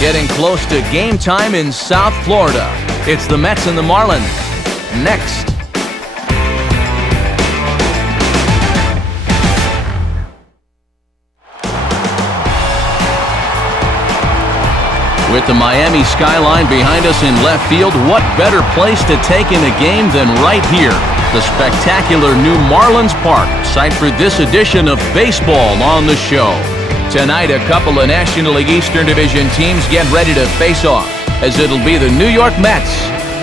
Getting close to game time in South Florida. It's the Mets and the Marlins. Next. With the Miami skyline behind us in left field, what better place to take in a game than right here? The spectacular new Marlins Park, site for this edition of baseball on the show. Tonight, a couple of National League Eastern Division teams get ready to face off, as it'll be the New York Mets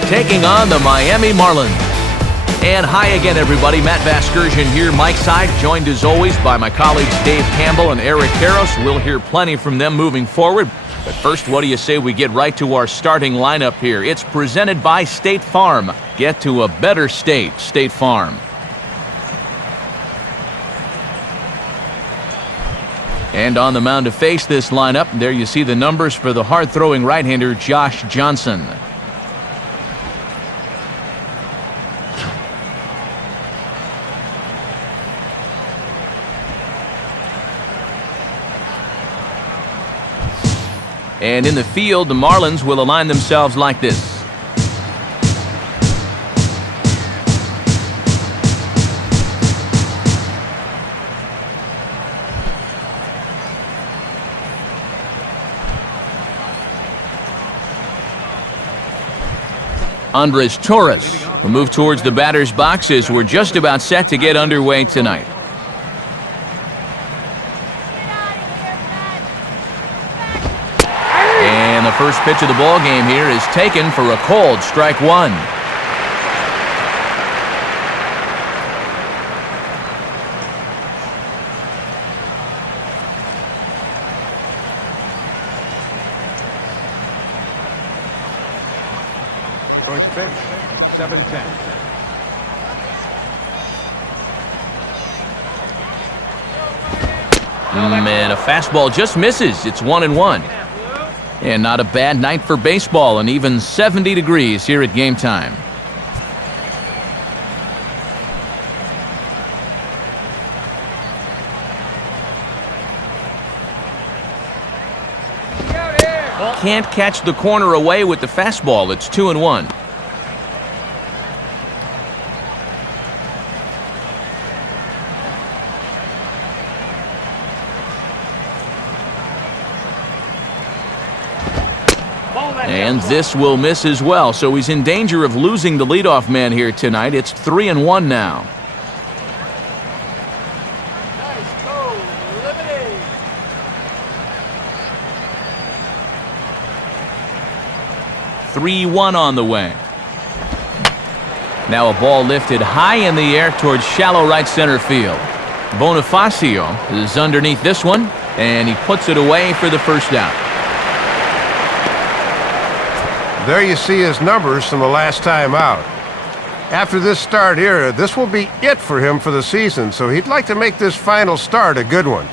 taking on the Miami Marlins. And hi again, everybody. Matt Vasgersian here, Mike Side, joined as always by my colleagues Dave Campbell and Eric Karros. We'll hear plenty from them moving forward. But first, what do you say we get right to our starting lineup here? It's presented by State Farm. Get to a better state, State Farm. And on the mound to face this lineup, there you see the numbers for the hard-throwing right-hander Josh Johnson. And in the field, the Marlins will align themselves like this. Andres Torres will move towards the batter's box as we're just about set to get underway tonight. And the first pitch of the ball game here is taken for a cold strike one. First pitch, 7-10. Man, a fastball just misses. It's 1-1. And not a bad night for baseball, and even 70 degrees here at game time. Can't catch the corner away with the fastball. It's 2-1. And this will miss as well, so he's in danger of losing the leadoff man here tonight. It's 3-1 now. Nice go, Liberty. 3-1 on the way. Now a ball lifted high in the air towards shallow right center field. Bonifacio is underneath this one, and he puts it away for the first out. There you see his numbers from the last time out. After this start here, this will be it for him for the season, so he'd like to make this final start a good one.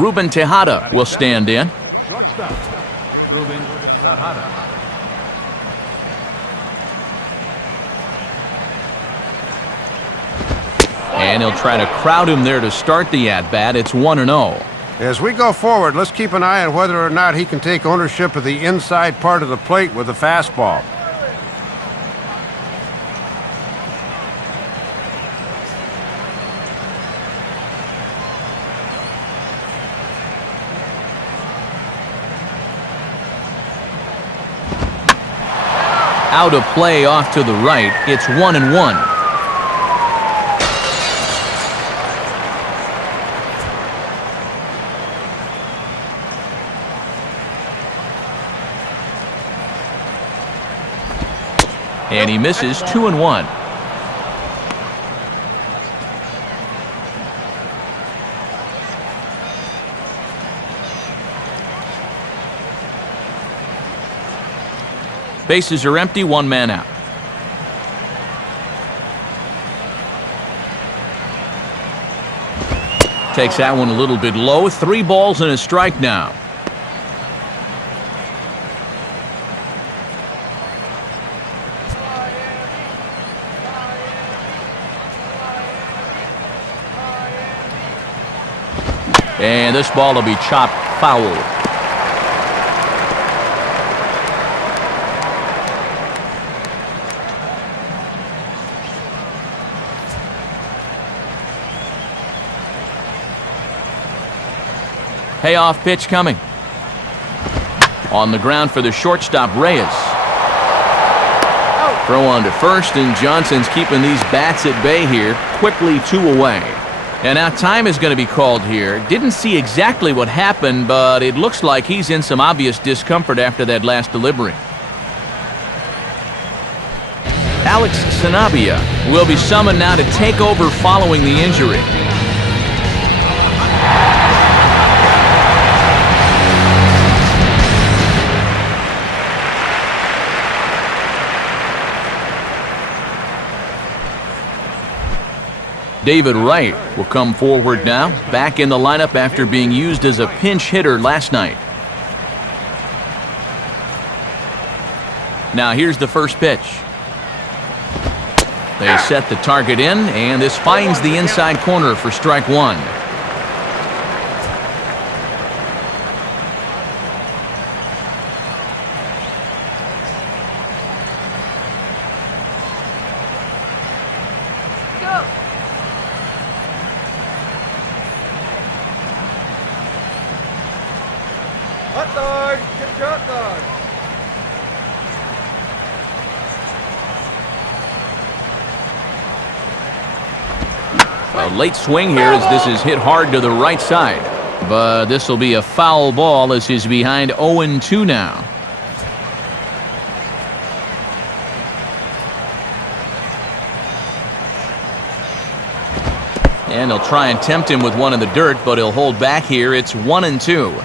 Ruben Tejada will stand in. Shortstop, Ruben Tejada. And he'll try to crowd him there to start the at-bat. It's 1-0. As we go forward, let's keep an eye on whether or not he can take ownership of the inside part of the plate with the fastball. Out of play off to the right. It's 1-1. And he misses 2-1. Bases are empty, one man out. Takes that one a little bit low. 3 balls and a strike now. And this ball will be chopped foul. Payoff pitch coming. On the ground for the shortstop, Reyes. Throw on to first, and Johnson's keeping these bats at bay here. Quickly 2 away. And now time is going to be called here. Didn't see exactly what happened, but it looks like he's in some obvious discomfort after that last delivery. Alex Sanabia will be summoned now to take over following the injury. David Wright will come forward now, back in the lineup after being used as a pinch hitter last night. Now here's the first pitch. They set the target in, and this finds the inside corner for strike 1. Hot dog! Get your hot dog! A late swing here as this is hit hard to the right side. But this will be a foul ball as he's behind 0-2 now. And he'll try and tempt him with one in the dirt, but he'll hold back here. It's 1-2.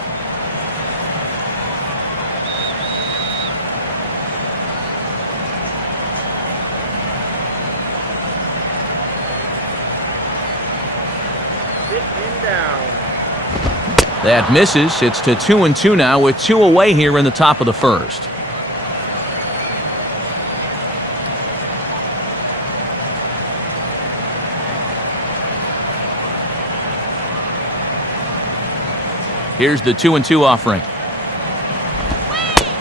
That misses. It's to 2-2 now with 2 away here in the top of the first. Here's the 2-2 offering.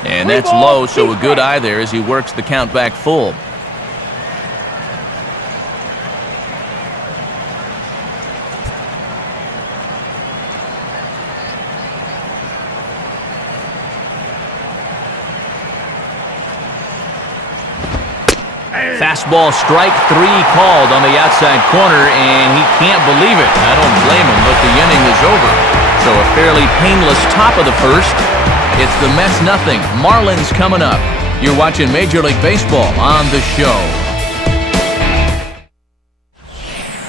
And that's low, so a good eye there as he works the count back full. Fastball strike 3 called on the outside corner, and he can't believe it. I don't blame him, but the inning is over. So a fairly painless top of the first. It's the Mets nothing. Marlins coming up. You're watching Major League Baseball on the show.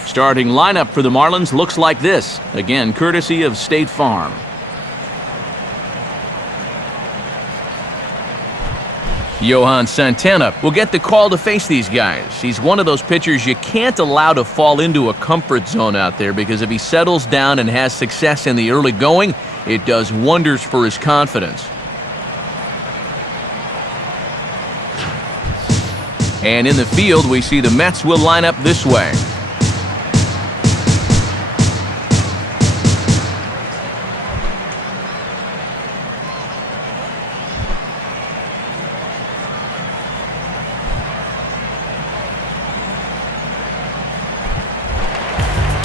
Starting lineup for the Marlins looks like this. Again, courtesy of State Farm. Johan Santana will get the call to face these guys. He's one of those pitchers you can't allow to fall into a comfort zone out there, because if he settles down and has success in the early going, it does wonders for his confidence. And in the field, we see the Mets will line up this way.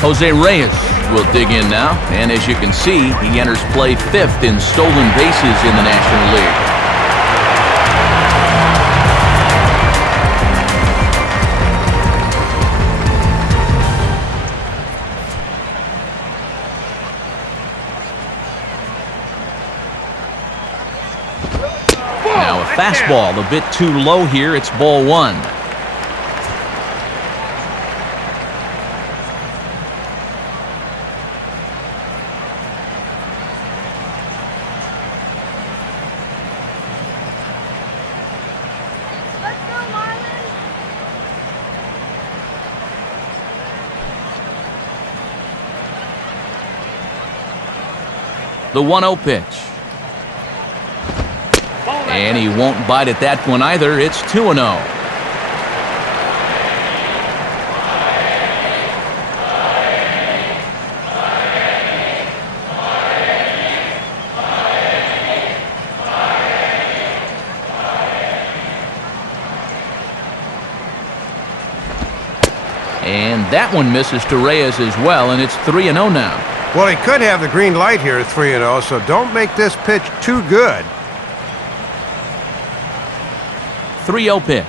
Jose Reyes will dig in now, and as you can see, he enters play 5th in stolen bases in the National League. Now a fastball a bit too low here. It's ball 1. The 1-0 pitch. And he won't bite at that one either. It's 2-0. That one misses to Reyes as well, and it's 3-0 now. Well, he could have the green light here at 3-0, so don't make this pitch too good. 3-0 pitch.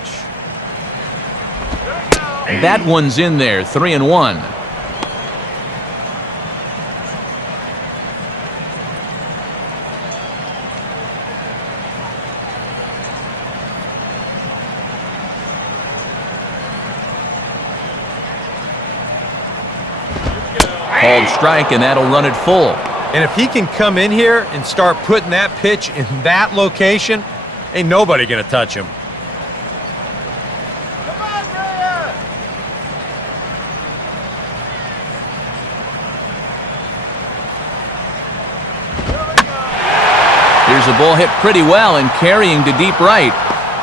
That one's in there, 3-1. Called strike, and that'll run it full. And if he can come in here and start putting that pitch in that location, ain't nobody gonna touch him. Come on, Reyes! Here's a ball hit pretty well and carrying to deep right.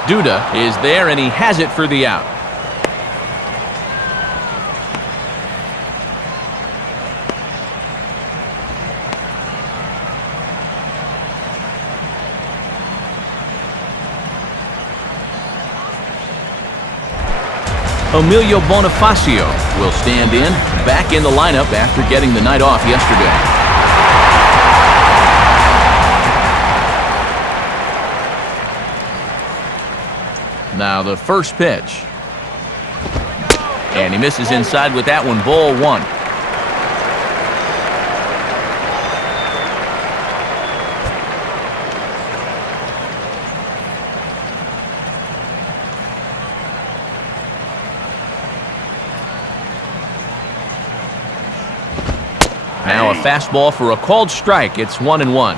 Duda is there, and he has it for the out. Emilio Bonifacio will stand in, back in the lineup after getting the night off yesterday. Now the first pitch. And he misses inside with that one, ball one. Now a fastball for a called strike. It's 1-1.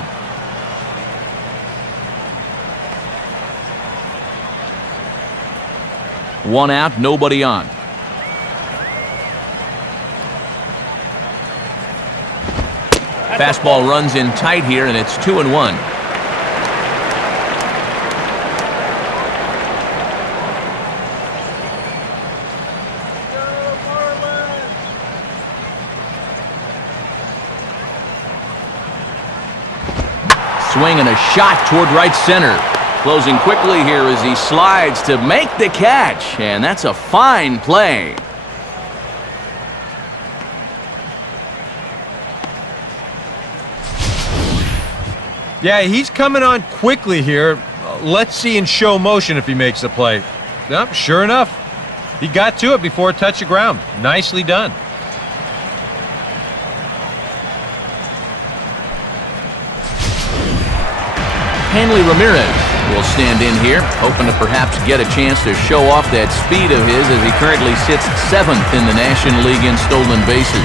One out, nobody on. Fastball runs in tight here, and it's 2-1. Swing and a shot toward right center. Closing quickly here as he slides to make the catch, and that's a fine play. Yeah, he's coming on quickly here. Let's see in show motion if he makes the play. Yep, sure enough, he got to it before it touched the ground. Nicely done. Hanley Ramirez will stand in here, hoping to perhaps get a chance to show off that speed of his as he currently sits 7th in the National League in stolen bases.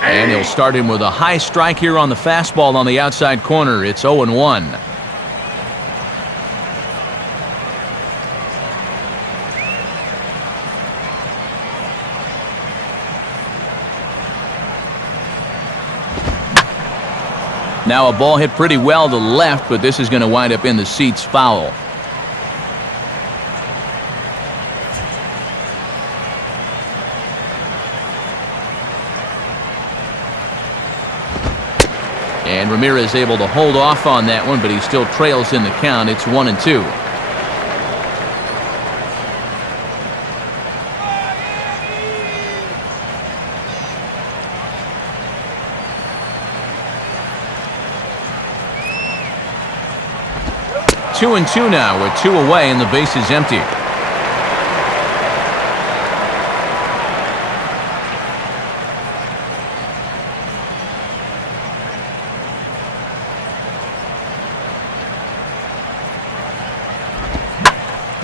And he'll start him with a high strike here on the fastball on the outside corner. It's 0-1. Now a ball hit pretty well to left, but this is going to wind up in the seats foul. And Ramirez able to hold off on that one, but he still trails in the count. It's 1-2. Two and two now with 2 away and the base is empty.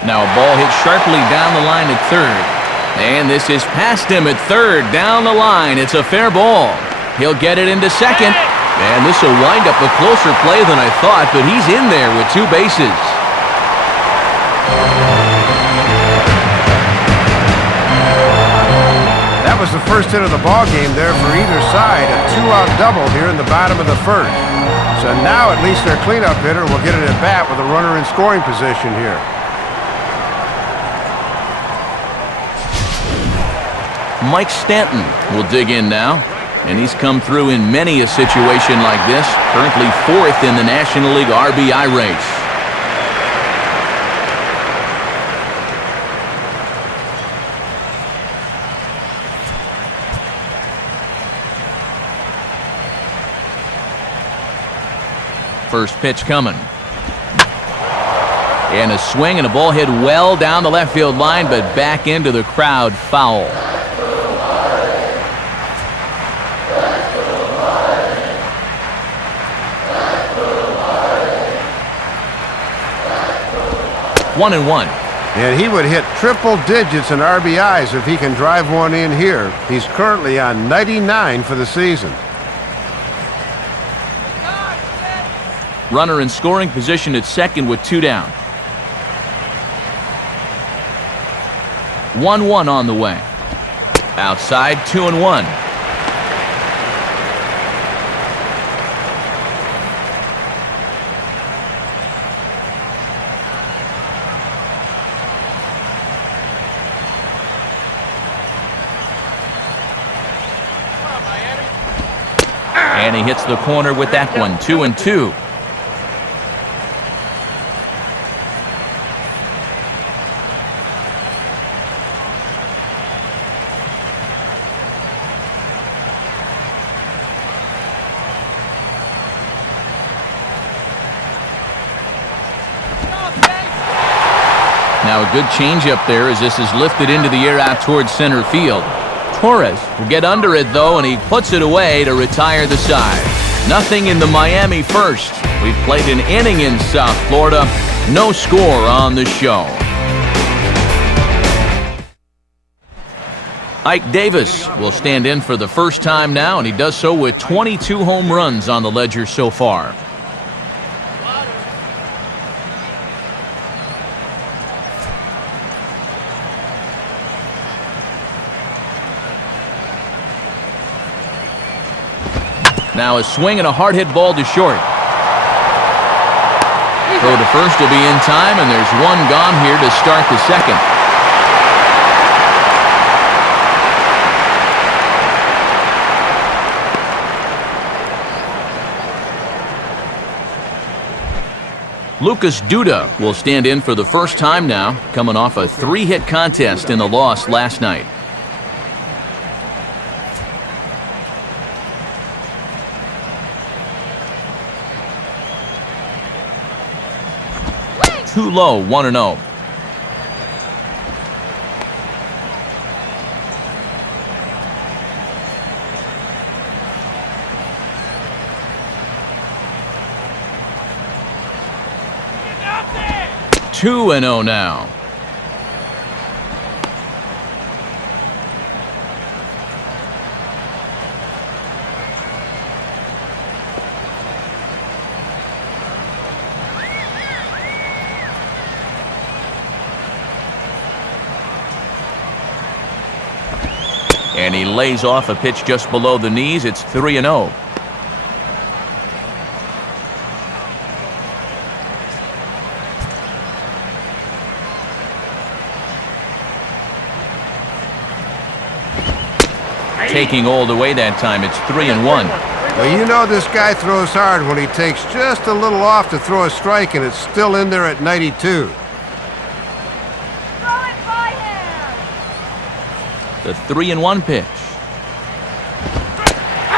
Now a ball hit sharply down the line at third. And this is past him at third, down the line. It's a fair ball. He'll get it into second. And this will wind up a closer play than I thought, but he's in there with 2 bases. That was the first hit of the ball game there for either side, a 2-out double here in the bottom of the first. So now at least their cleanup hitter will get it at bat with a runner in scoring position here. Mike Stanton will dig in now. And he's come through in many a situation like this, currently 4th in the National League RBI race. First pitch coming. And a swing and a ball hit well down the left field line, but back into the crowd, foul. One and one. And he would hit triple digits in RBIs if he can drive one in here. He's currently on 99 for the season. Runner in scoring position at second with 2 down. 1-1 on the way. Outside, 2-1. And he hits the corner with that one, 2-2. Now a good changeup there as this is lifted into the air out towards center field. Torres will get under it though, and he puts it away to retire the side. Nothing in the Miami first. We've played an inning in South Florida. No score on the show. Ike Davis will stand in for the first time now, and he does so with 22 home runs on the ledger so far. Now a swing and a hard hit ball to short. Throw to first will be in time, and there's one gone here to start the second. Lucas Duda will stand in for the first time now, coming off a 3-hit contest in the loss last night. Too low, 1-0. Two and 0 now. And he lays off a pitch just below the knees. It's 3-0. Taking all the way that time. It's 3-1. Well, you know this guy throws hard when he takes just a little off to throw a strike, and it's still in there at 92. The 3-1 pitch.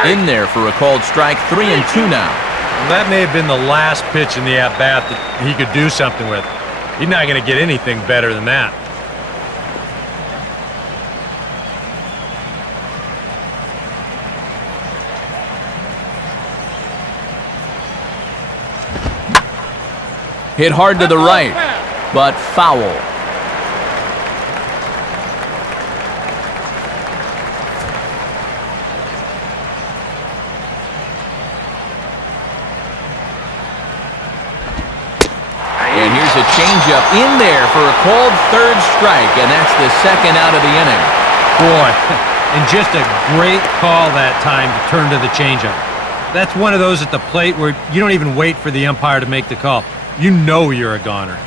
In there for a called strike. 3-2 now. That may have been the last pitch in the at-bat that he could do something with. He's not going to get anything better than that. Hit hard to the right, but foul. And here's a changeup in there for a called third strike, and that's the second out of the inning. Boy, and just a great call that time to turn to the changeup. That's one of those at the plate where you don't even wait for the umpire to make the call. You know you're a goner.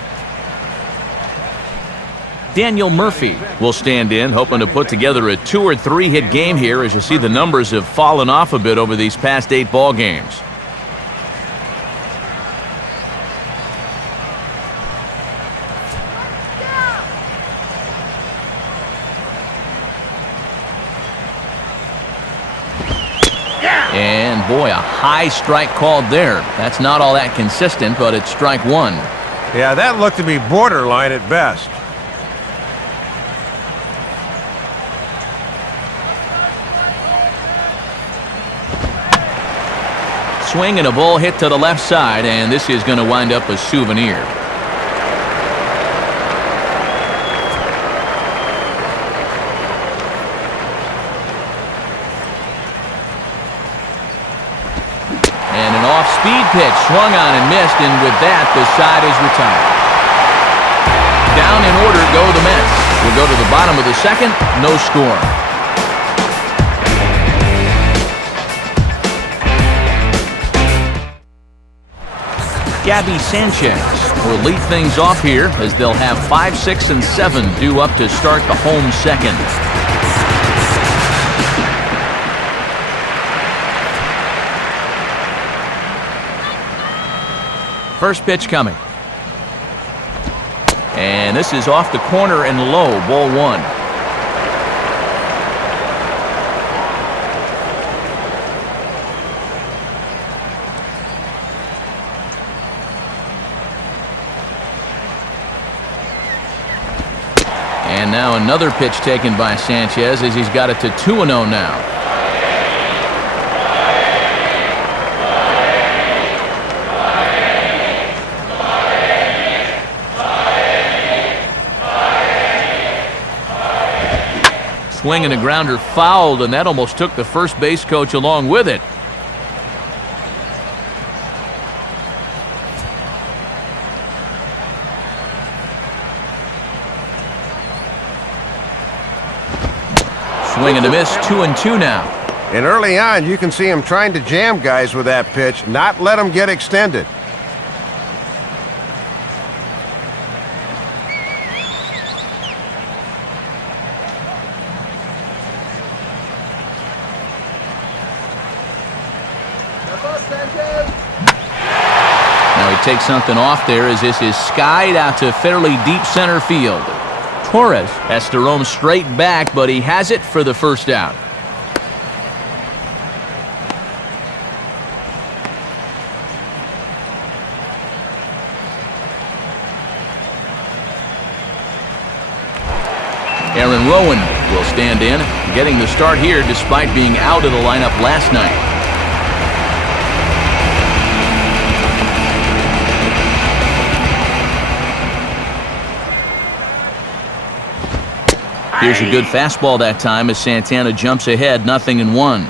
Daniel Murphy will stand in, hoping to put together a 2 or 3 hit game here, as you see the numbers have fallen off a bit over these past 8 ball games. And boy, a high strike called there. That's not all that consistent, but it's strike 1. Yeah, that looked to be borderline at best. Swing and a ball hit to the left side, and this is going to wind up a souvenir. And an off-speed pitch swung on and missed, and with that, the side is retired. Down in order go the Mets. We'll go to the bottom of the second, no score. Gabby Sanchez will lead things off here, as they'll have 5, 6, and 7 due up to start the home second. First pitch coming. And this is off the corner and low, ball 1. And now another pitch taken by Sanchez, as he's got it to 2-0 now. Swing and a grounder fouled, and that almost took the first base coach along with it. Swing and a miss, 2-2 now. And early on, you can see him trying to jam guys with that pitch, not let them get extended. Now he takes something off there, as this is skied out to fairly deep center field. Torres has to roam straight back, but he has it for the first out. Aaron Rowan will stand in, getting the start here despite being out of the lineup last night. Here's a good fastball that time, as Santana jumps ahead, 0-1.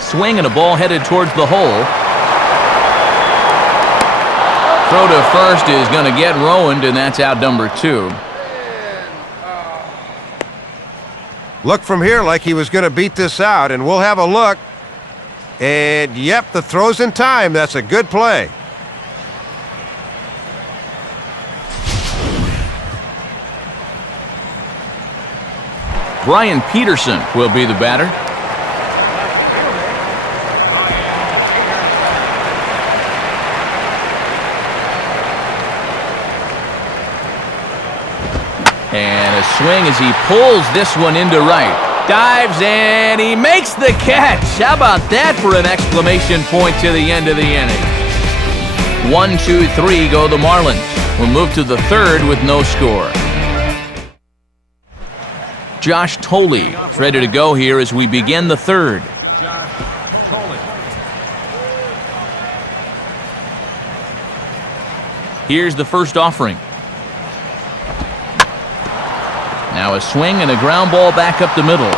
Swing and a ball headed towards the hole. Throw to first is going to get Rowan, and that's out number 2. Looked from here like he was going to beat this out, and we'll have a look. And, yep, the throw's in time. That's a good play. Brian Peterson will be the batter. And a swing as he pulls this one into right. Dives, and he makes the catch. How about that for an exclamation point to the end of the inning? 1, 2, 3 go the Marlins. We'll move to the third with no score. Josh Tolley is ready to go here as we begin the third. Here's the first offering. Now a swing and a ground ball back up the middle.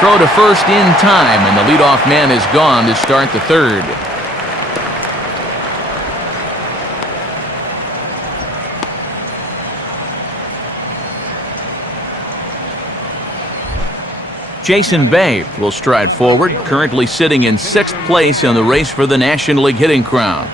Throw to first in time, and the leadoff man is gone to start the third. Jason Bay will stride forward, currently sitting in 6th place in the race for the National League hitting crown.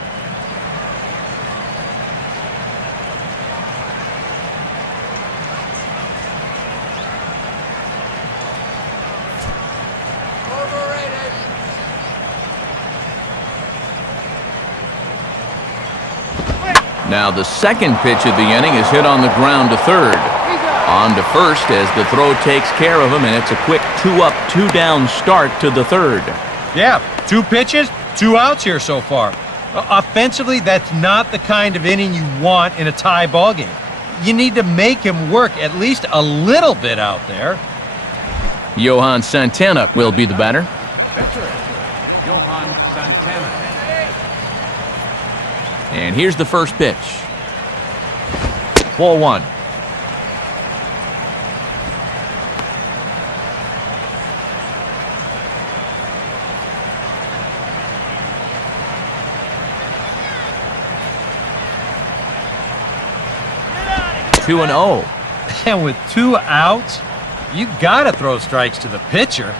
Now the second pitch of the inning is hit on the ground to third. On to first as the throw takes care of him, and it's a quick 2-up, 2-down start to the third. Yeah, 2 pitches, 2 outs here so far. Offensively, that's not the kind of inning you want in a tie ball game. You need to make him work at least a little bit out there. Johan Santana will be the batter. Veteran, Johan Santana. And here's the first pitch. Ball 1. Two and 0. And with 2 outs, you gotta throw strikes to the pitcher.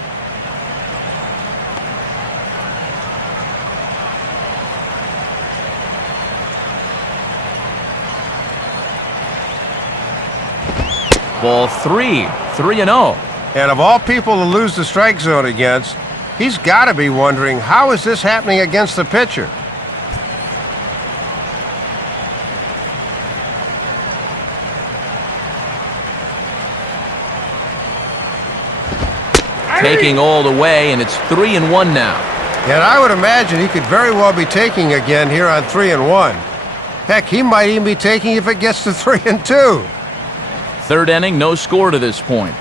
Ball 3. 3-0. And of all people to lose the strike zone against, he's got to be wondering, how is this happening against the pitcher? Taking all the way, and it's 3-1 now. And I would imagine he could very well be taking again here on 3-1. Heck, he might even be taking if it gets to 3-2. Third inning, no score to this point.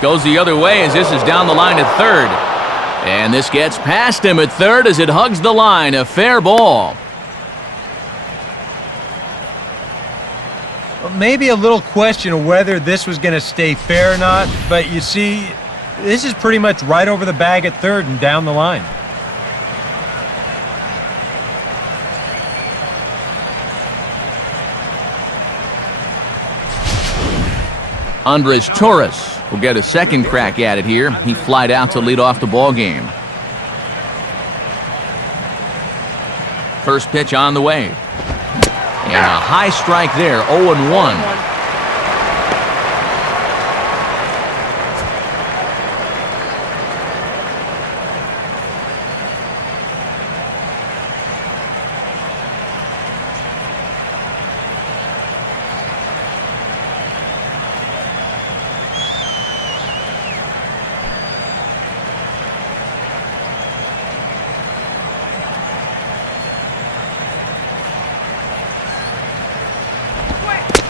Goes the other way as this is down the line at third. And this gets past him at third as it hugs the line. A fair ball. Maybe a little question of whether this was going to stay fair or not, but you see, this is pretty much right over the bag at third and down the line. Andres Torres will get a second crack at it here. He flied out to lead off the ball game. First pitch on the way. And a high strike there, 0-1.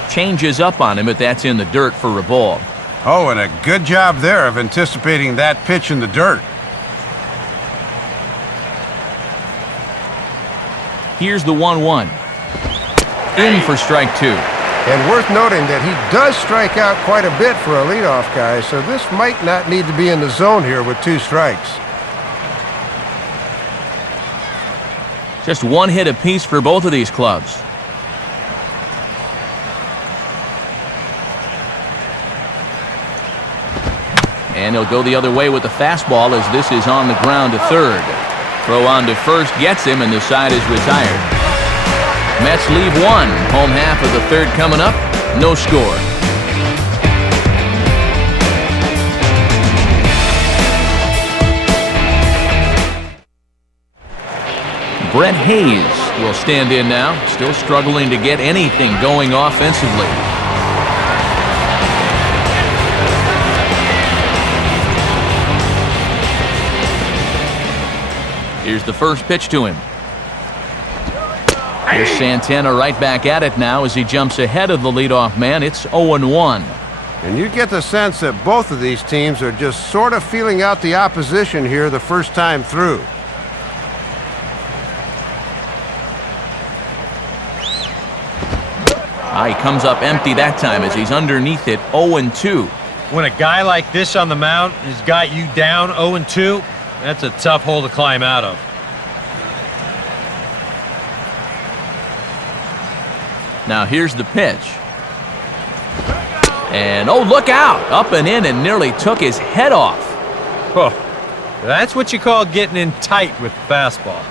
Changes up on him, but that's in the dirt for a ball. Oh, and a good job there of anticipating that pitch in the dirt. Here's the 1-1. In for strike 2. And worth noting that he does strike out quite a bit for a leadoff guy, so this might not need to be in the zone here with 2 strikes. Just 1 hit apiece for both of these clubs. And he'll go the other way with the fastball as this is on the ground to third. Throw on to first gets him, and the side is retired. Mets leave 1. Home half of the third coming up. No score. Brett Hayes will stand in now, still struggling to get anything going offensively. Here's the first pitch to him. Here's Santana right back at it now as he jumps ahead of the leadoff man. It's 0-1. And you get the sense that both of these teams are just sort of feeling out the opposition here the first time through. He comes up empty that time as he's underneath it, 0-2. When a guy like this on the mound has got you down 0-2, that's a tough hole to climb out of. Now here's the pitch. And, oh, look out! Up and in and nearly took his head off. Oh, that's what you call getting in tight with the fastball.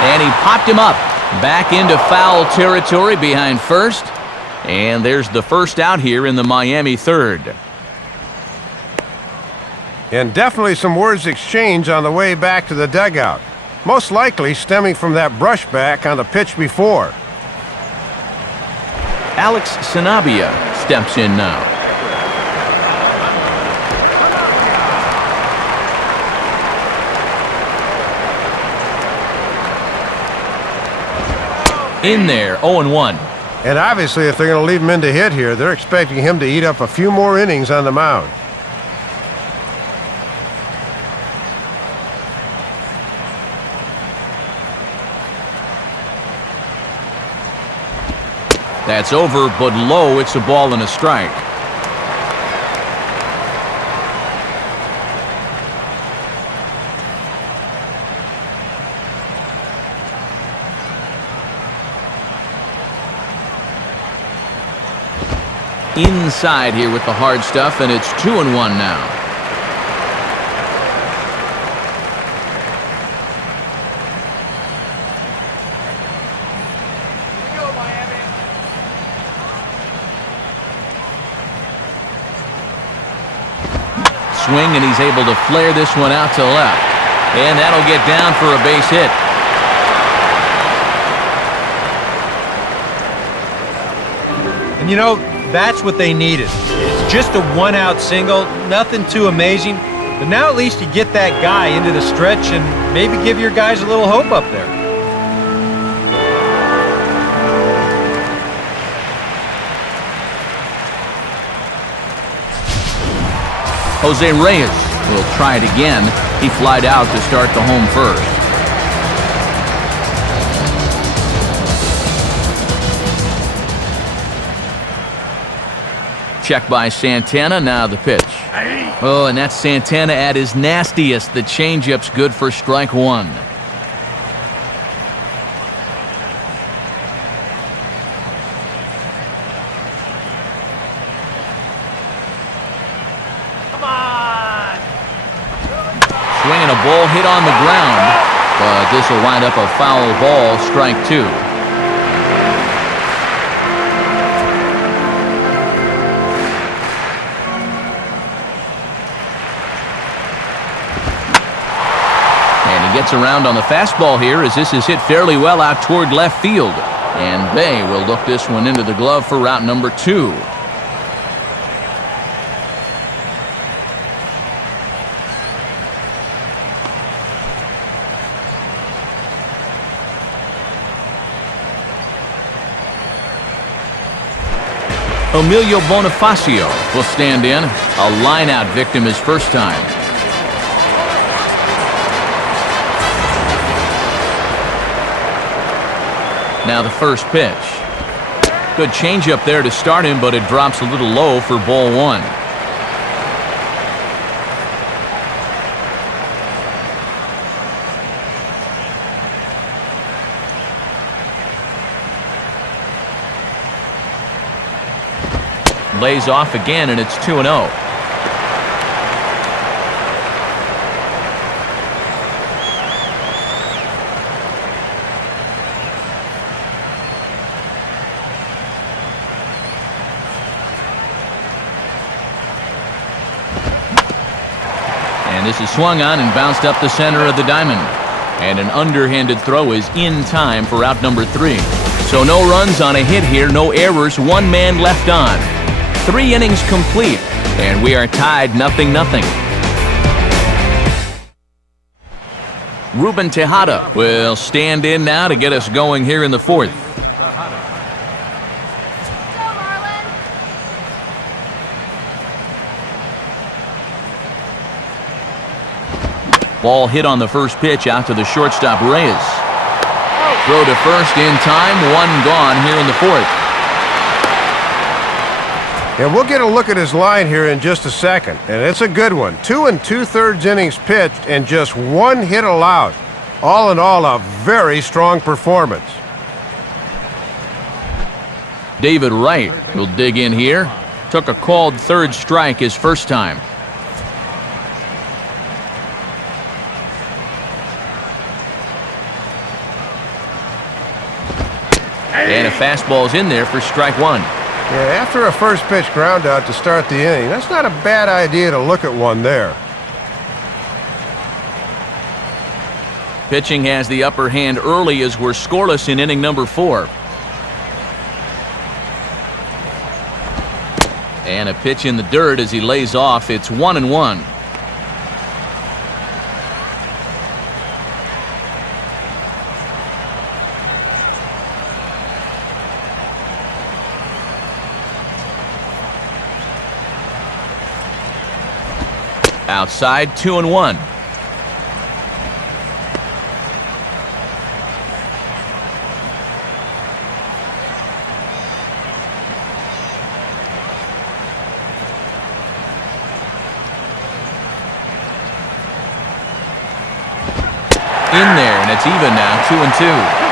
And he popped him up. Back into foul territory behind first. And there's the first out here in the Miami third. And definitely some words exchanged on the way back to the dugout. Most likely stemming from that brushback on the pitch before. Alex Sanabia steps in now. In there, 0-1. And obviously, if they're going to leave him in to hit here, they're expecting him to eat up a few more innings on the mound. That's over, but low. It's a ball and a strike. Inside here with the hard stuff, and it's 2-1 now. Swing, and he's able to flare this one out to left. And that'll get down for a base hit. And you know, that's what they needed. It's just a one-out single, nothing too amazing. But now at least you get that guy into the stretch and maybe give your guys a little hope up there. Jose Reyes will try it again. He flied out to start the home first. Check by Santana, now the pitch. Oh, and that's Santana at his nastiest. The changeup's good for strike one. Swinging a ball hit on the ground, but this will wind up a foul ball, strike two. And he gets around on the fastball here as this is hit fairly well out toward left field. And Bay will look this one into the glove for route number two. Emilio Bonifacio will stand in. A line-out victim his first time. Now the first pitch. Good changeup there to start him, but it drops a little low for ball one. Lays off again, and it's 2-0. And this is swung on and bounced up the center of the diamond. And an underhanded throw is in time for out number three. So no runs on a hit here, no errors, one man left on. 3 innings complete, and we are tied 0-0. Ruben Tejada will stand in now to get us going here in the fourth. Ball hit on the first pitch out to the shortstop Reyes. Throw to first in time, one gone here in the fourth. And we'll get a look at his line here in just a second. And it's a good one. 2 2/3 innings pitched and just 1 hit allowed. All in all, a very strong performance. David Wright will dig in here. Took a called third strike his first time. And a fastball's in there for strike one. Yeah, after a first pitch ground out to start the inning, that's not a bad idea to look at one there. Pitching has the upper hand early as we're scoreless in inning number 4. And a pitch in the dirt as he lays off. It's 1-1. Outside, 2-1. In there, and it's even now, 2-2.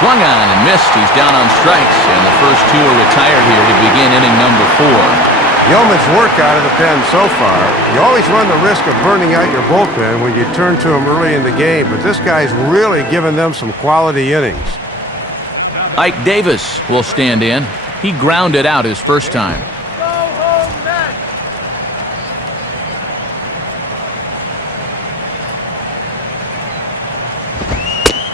Swung on and missed. He's down on strikes, and the first 2 are retired here to begin inning number 4. Yeoman's work out of the pen so far. You always run the risk of burning out your bullpen when you turn to him early in the game, but this guy's really giving them some quality innings. Ike Davis will stand in. He grounded out his first time.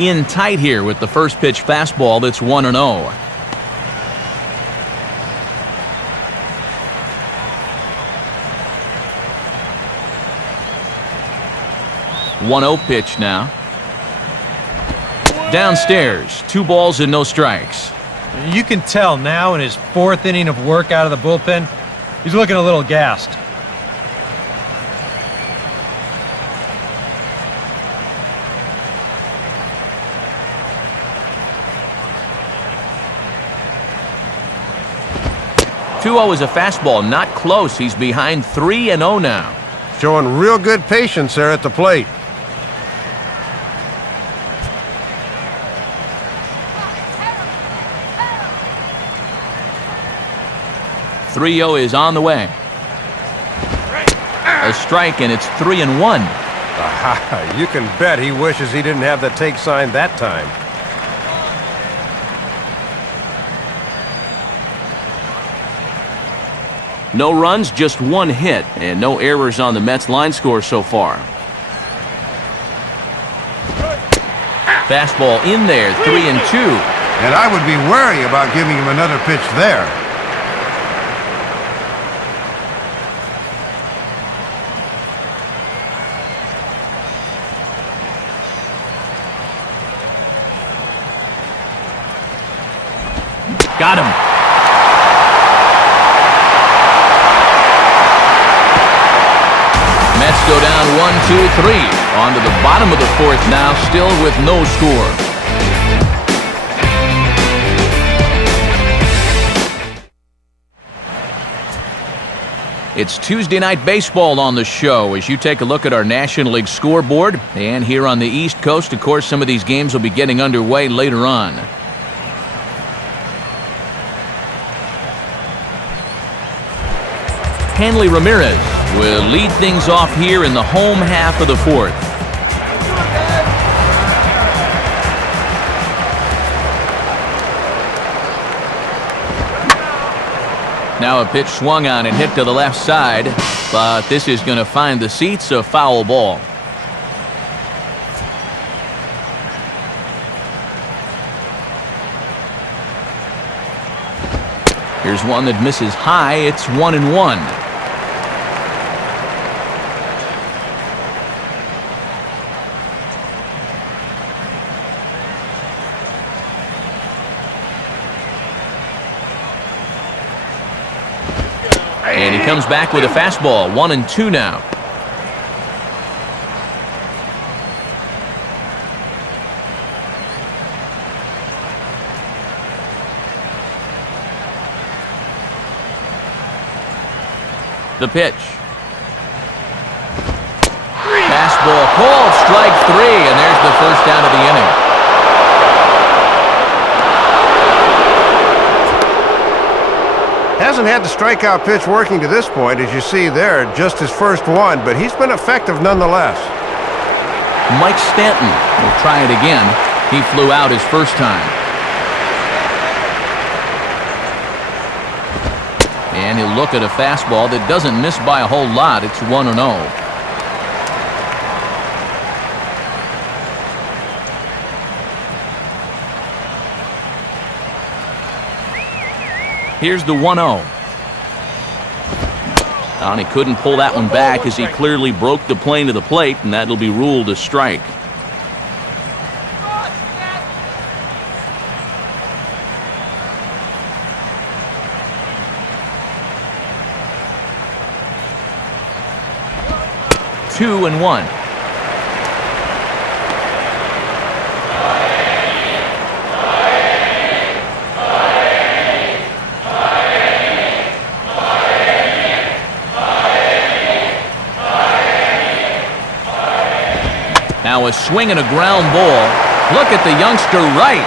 In tight here with the first pitch fastball that's 1-0. One-0 pitch now. Downstairs, 2 balls and no strikes. You can tell now in his 4th inning of work out of the bullpen, he's looking a little gassed. Two-0 is a fastball, not close. He's behind 3-0 now. Showing real good patience there at the plate. Three-0 is on the way. A strike, and it's 3-1. You can bet he wishes he didn't have the take sign that time. No runs, just 1 hit, and no errors on the Mets line score so far. Fastball in there, 3-2. And I would be wary about giving him another pitch there. Got him. Mets go down 1-2-3. On to the bottom of the 4th now, still with no score. It's Tuesday Night Baseball on the show as you take a look at our National League scoreboard. And here on the East Coast, of course, some of these games will be getting underway later on. Hanley Ramirez will lead things off here in the home half of the 4th. Now a pitch swung on and hit to the left side, but this is going to find the seats, a foul ball. Here's one that misses high. It's 1-1. And he comes back with a fastball, 1-2 now. The pitch. Fastball called, strike 3, and there's the first out of the inning. Hasn't had the strikeout pitch working to this point, as you see there, just his first one, but he's been effective nonetheless. Mike Stanton will try it again. He flew out his first time. And he'll look at a fastball that doesn't miss by a whole lot. It's 1-0. Here's the 1-0. And he couldn't pull that one back as he clearly broke the plane of the plate, and that'll be ruled a strike. Two and one. Now a swing and a ground ball. Look at the youngster right.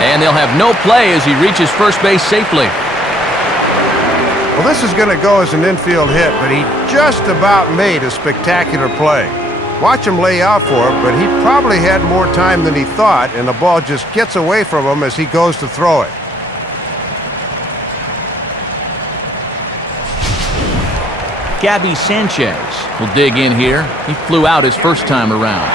And they'll have no play as he reaches first base safely. Well, this is going to go as an infield hit, but he just about made a spectacular play. Watch him lay out for it, but he probably had more time than he thought, and the ball just gets away from him as he goes to throw it. Gabby Sanchez will dig in here. He flew out his first time around.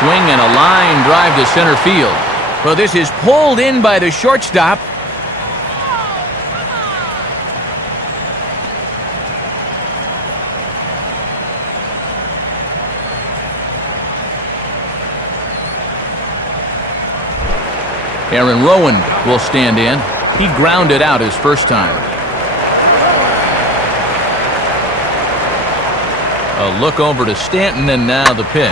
Swing and a line drive to center field. Well, this is pulled in by the shortstop. Aaron Rowan will stand in. He grounded out his first time. A look over to Stanton, and now the pitch.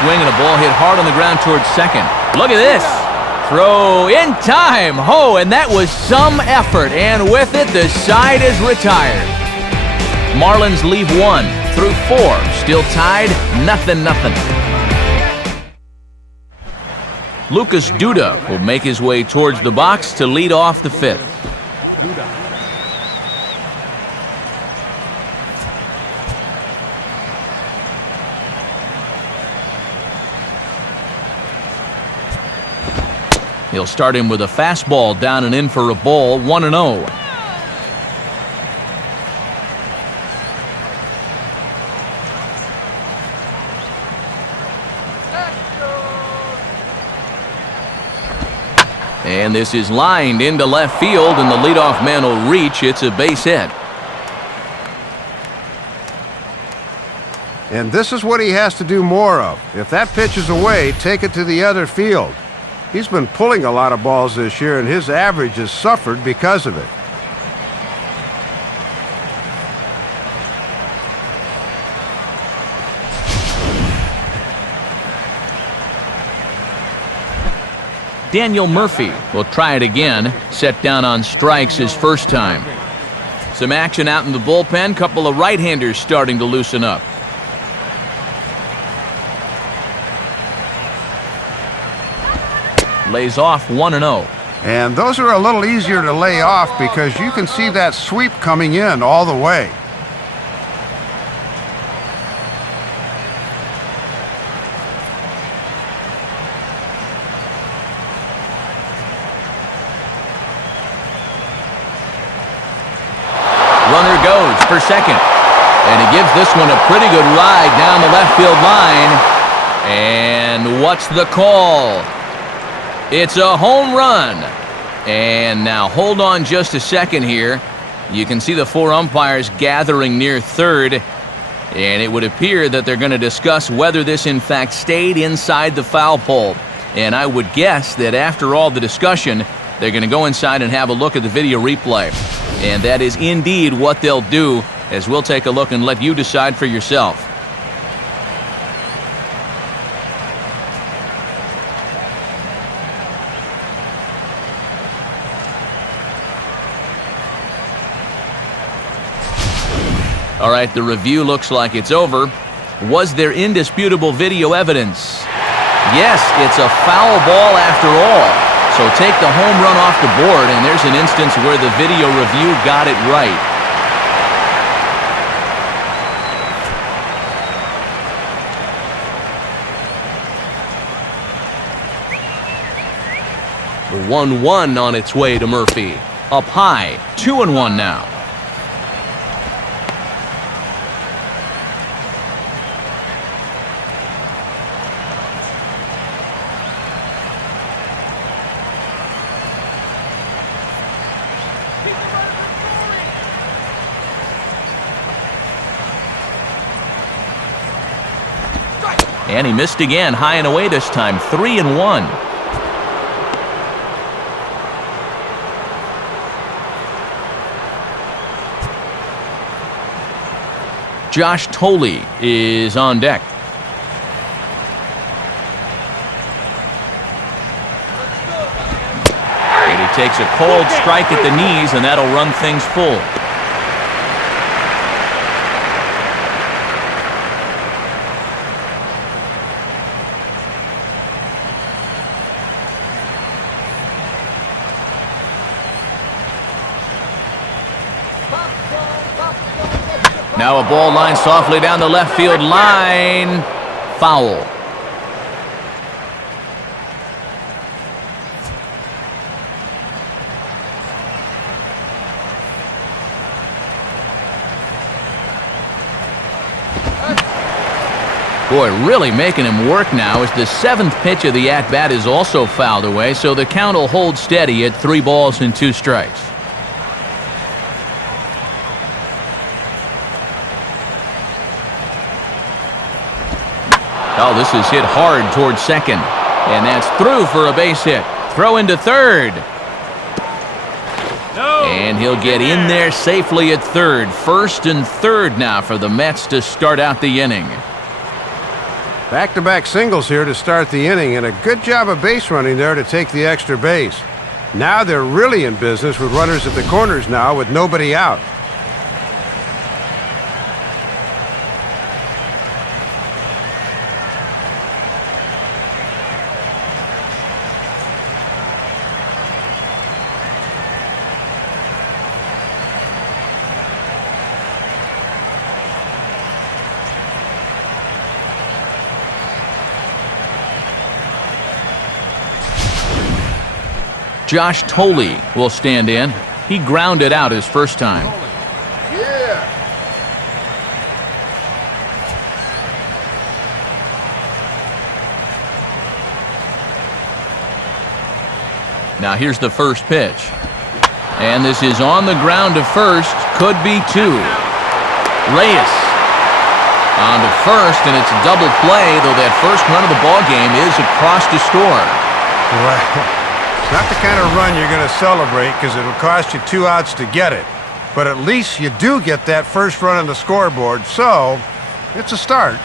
Swing and a ball hit hard on the ground towards second. Look at this. Throw in time. Oh, and that was some effort. And with it, the side is retired. Marlins leave 1 through 4. Still tied, 0-0. Lucas Duda will make his way towards the box to lead off the 5th. He'll start him with a fastball down and in for a ball, 1-0. And this is lined into left field, and the leadoff man will reach. It's a base hit. And this is what he has to do more of. If that pitch is away, take it to the other field. He's been pulling a lot of balls this year, and his average has suffered because of it. Daniel Murphy will try it again, set down on strikes his first time. Some action out in the bullpen, couple of right-handers starting to loosen up. Lays off 1-0. And those are a little easier to lay off because you can see that sweep coming in all the way. Runner goes for second. And he gives this one a pretty good ride down the left field line. And what's the call? It's a home run. And now hold on just a second here. You can see the 4 umpires gathering near third. And it would appear that they're going to discuss whether this in fact stayed inside the foul pole. And I would guess that after all the discussion, they're going to go inside and have a look at the video replay. And that is indeed what they'll do, as we'll take a look and let you decide for yourself. All right, the review looks like it's over. Was there indisputable video evidence? Yes, it's a foul ball after all. So take the home run off the board, and there's an instance where the video review got it right. The 1-1 on its way to Murphy. Up high, 2-1 now. And he missed again, high and away this time, 3-1. Josh Tolley is on deck. And he takes a cold strike at the knees, and that'll run things full. Now a ball line softly down the left field line. Foul. Boy, really making him work now as the 7th pitch of the at-bat is also fouled away, so the count will hold steady at 3 balls and 2 strikes. Oh, this is hit hard towards second. And that's through for a base hit. Throw into third. No. And he'll get in there safely at third. First and third now for the Mets to start out the inning. Back-to-back singles here to start the inning, and a good job of base running there to take the extra base. Now they're really in business with runners at the corners now with nobody out. Josh Tolley will stand in. He grounded out his first time. Now here's the first pitch. And this is on the ground to first. Could be 2. Reyes on to first, and it's a double play, though that first run of the ball game is across to score. Well, not the kind of run you're going to celebrate because it'll cost you 2 outs to get it. But at least you do get that first run on the scoreboard, so it's a start.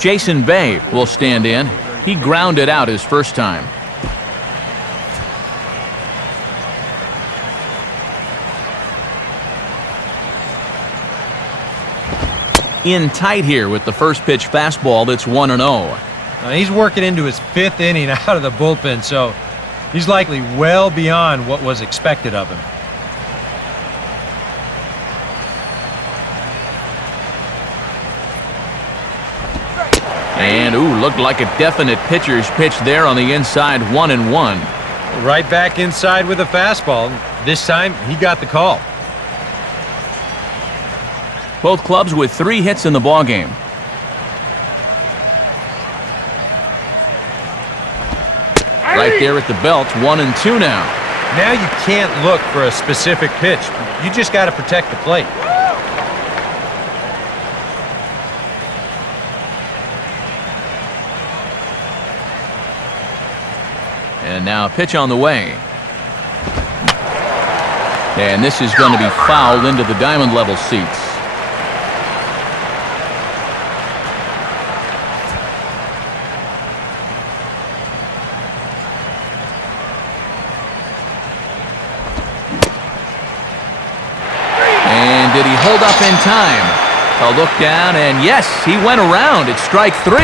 Jason Bay will stand in. He grounded out his first time. In tight here with the first pitch fastball that's 1-0. He's working into his 5th inning out of the bullpen, so he's likely well beyond what was expected of him. And, looked like a definite pitcher's pitch there on the inside, 1-1. Right back inside with a fastball. This time, he got the call. Both clubs with 3 hits in the ballgame. Right there at the belt, 1-2 now. Now you can't look for a specific pitch. You just got to protect the plate. And now a pitch on the way. And this is going to be fouled into the diamond level seats. And did he hold up in time? A look down, and yes, he went around. It's strike 3.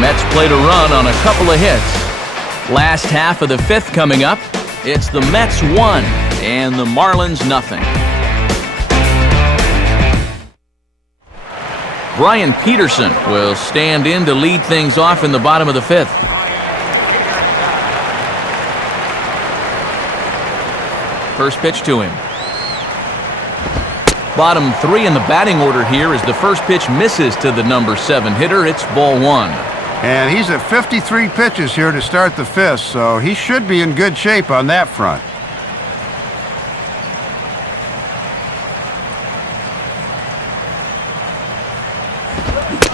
Mets played a run on a couple of hits. Last half of the 5th coming up. It's the Mets 1 and the Marlins 0. Brian Peterson will stand in to lead things off in the bottom of the 5th. First pitch to him. Bottom 3 in the batting order here as the first pitch misses to the number 7 hitter. It's ball 1. And he's at 53 pitches here to start the 5th, so he should be in good shape on that front.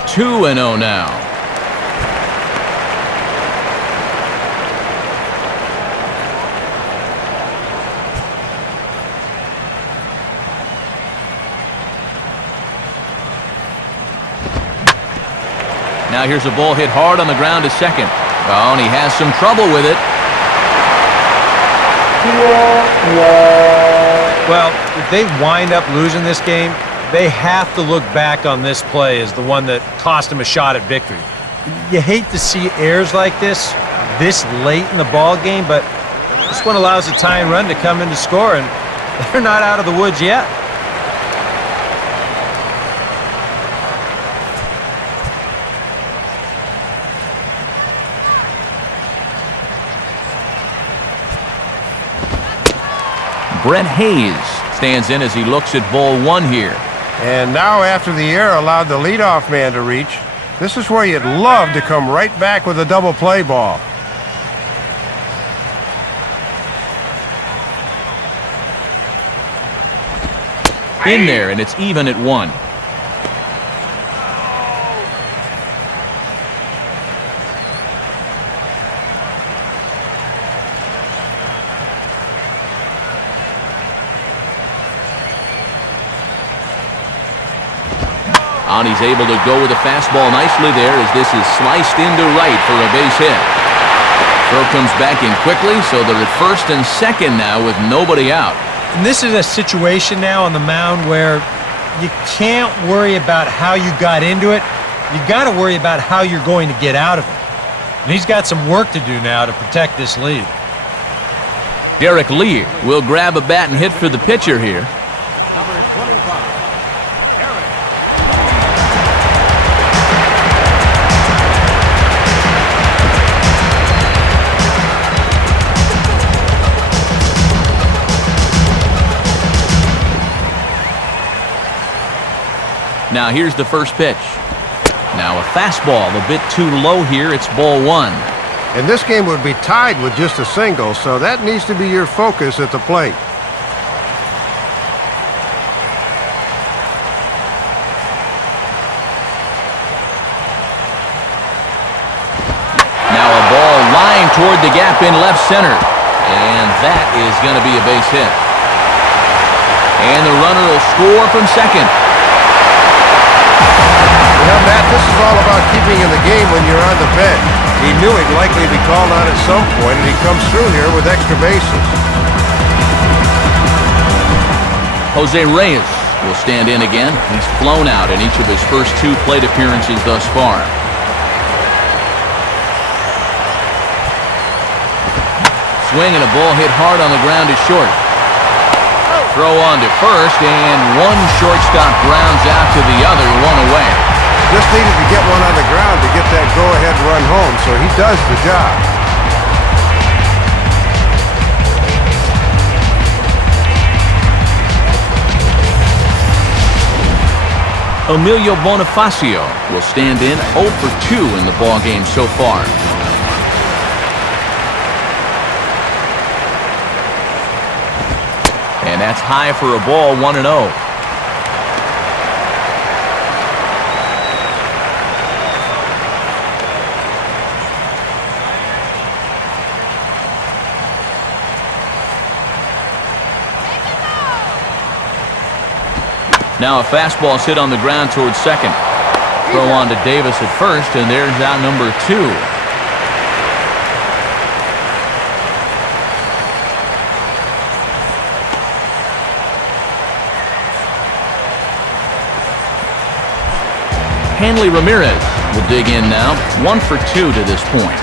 2-0 now. Now here's a ball hit hard on the ground to second. Oh, and he has some trouble with it. Well, if they wind up losing this game, they have to look back on this play as the one that cost them a shot at victory. You hate to see errors like this late in the ball game, but this one allows a tying run to come in to score, and they're not out of the woods yet. Brett Hayes stands in as he looks at ball 1 here. And now after the error allowed the leadoff man to reach, this is where you'd love to come right back with a double play ball. In there, and it's even at 1. And he's able to go with a fastball nicely there as this is sliced into right for a base hit. Throw comes back in quickly, so they're at first and second now with nobody out. And this is a situation now on the mound where you can't worry about how you got into it. You got to worry about how you're going to get out of it. And he's got some work to do now to protect this lead. Derek Lee will grab a bat and hit for the pitcher here. Number 25. Now here's the first pitch. Now a fastball a bit too low here. It's ball 1. And this game would be tied with just a single, so that needs to be your focus at the plate. Now a ball lined toward the gap in left center. And that is going to be a base hit. And the runner will score from second. Well, Matt, this is all about keeping in the game when you're on the bench. He knew he'd likely be called on at some point, and he comes through here with extra bases. Jose Reyes will stand in again. He's flown out in each of his first 2 plate appearances thus far. Swing and a ball hit hard on the ground to short. Throw on to first, and one shortstop grounds out to the other, 1 away. Just needed to get one on the ground to get that go-ahead run home, so he does the job. Emilio Bonifacio will stand in 0 for 2 in the ballgame so far. And that's high for a ball, 1-0. Now a fastball hit on the ground towards second. Throw on to Davis at first, and there's out number 2. Hanley Ramirez will dig in now. 1 for 2 to this point.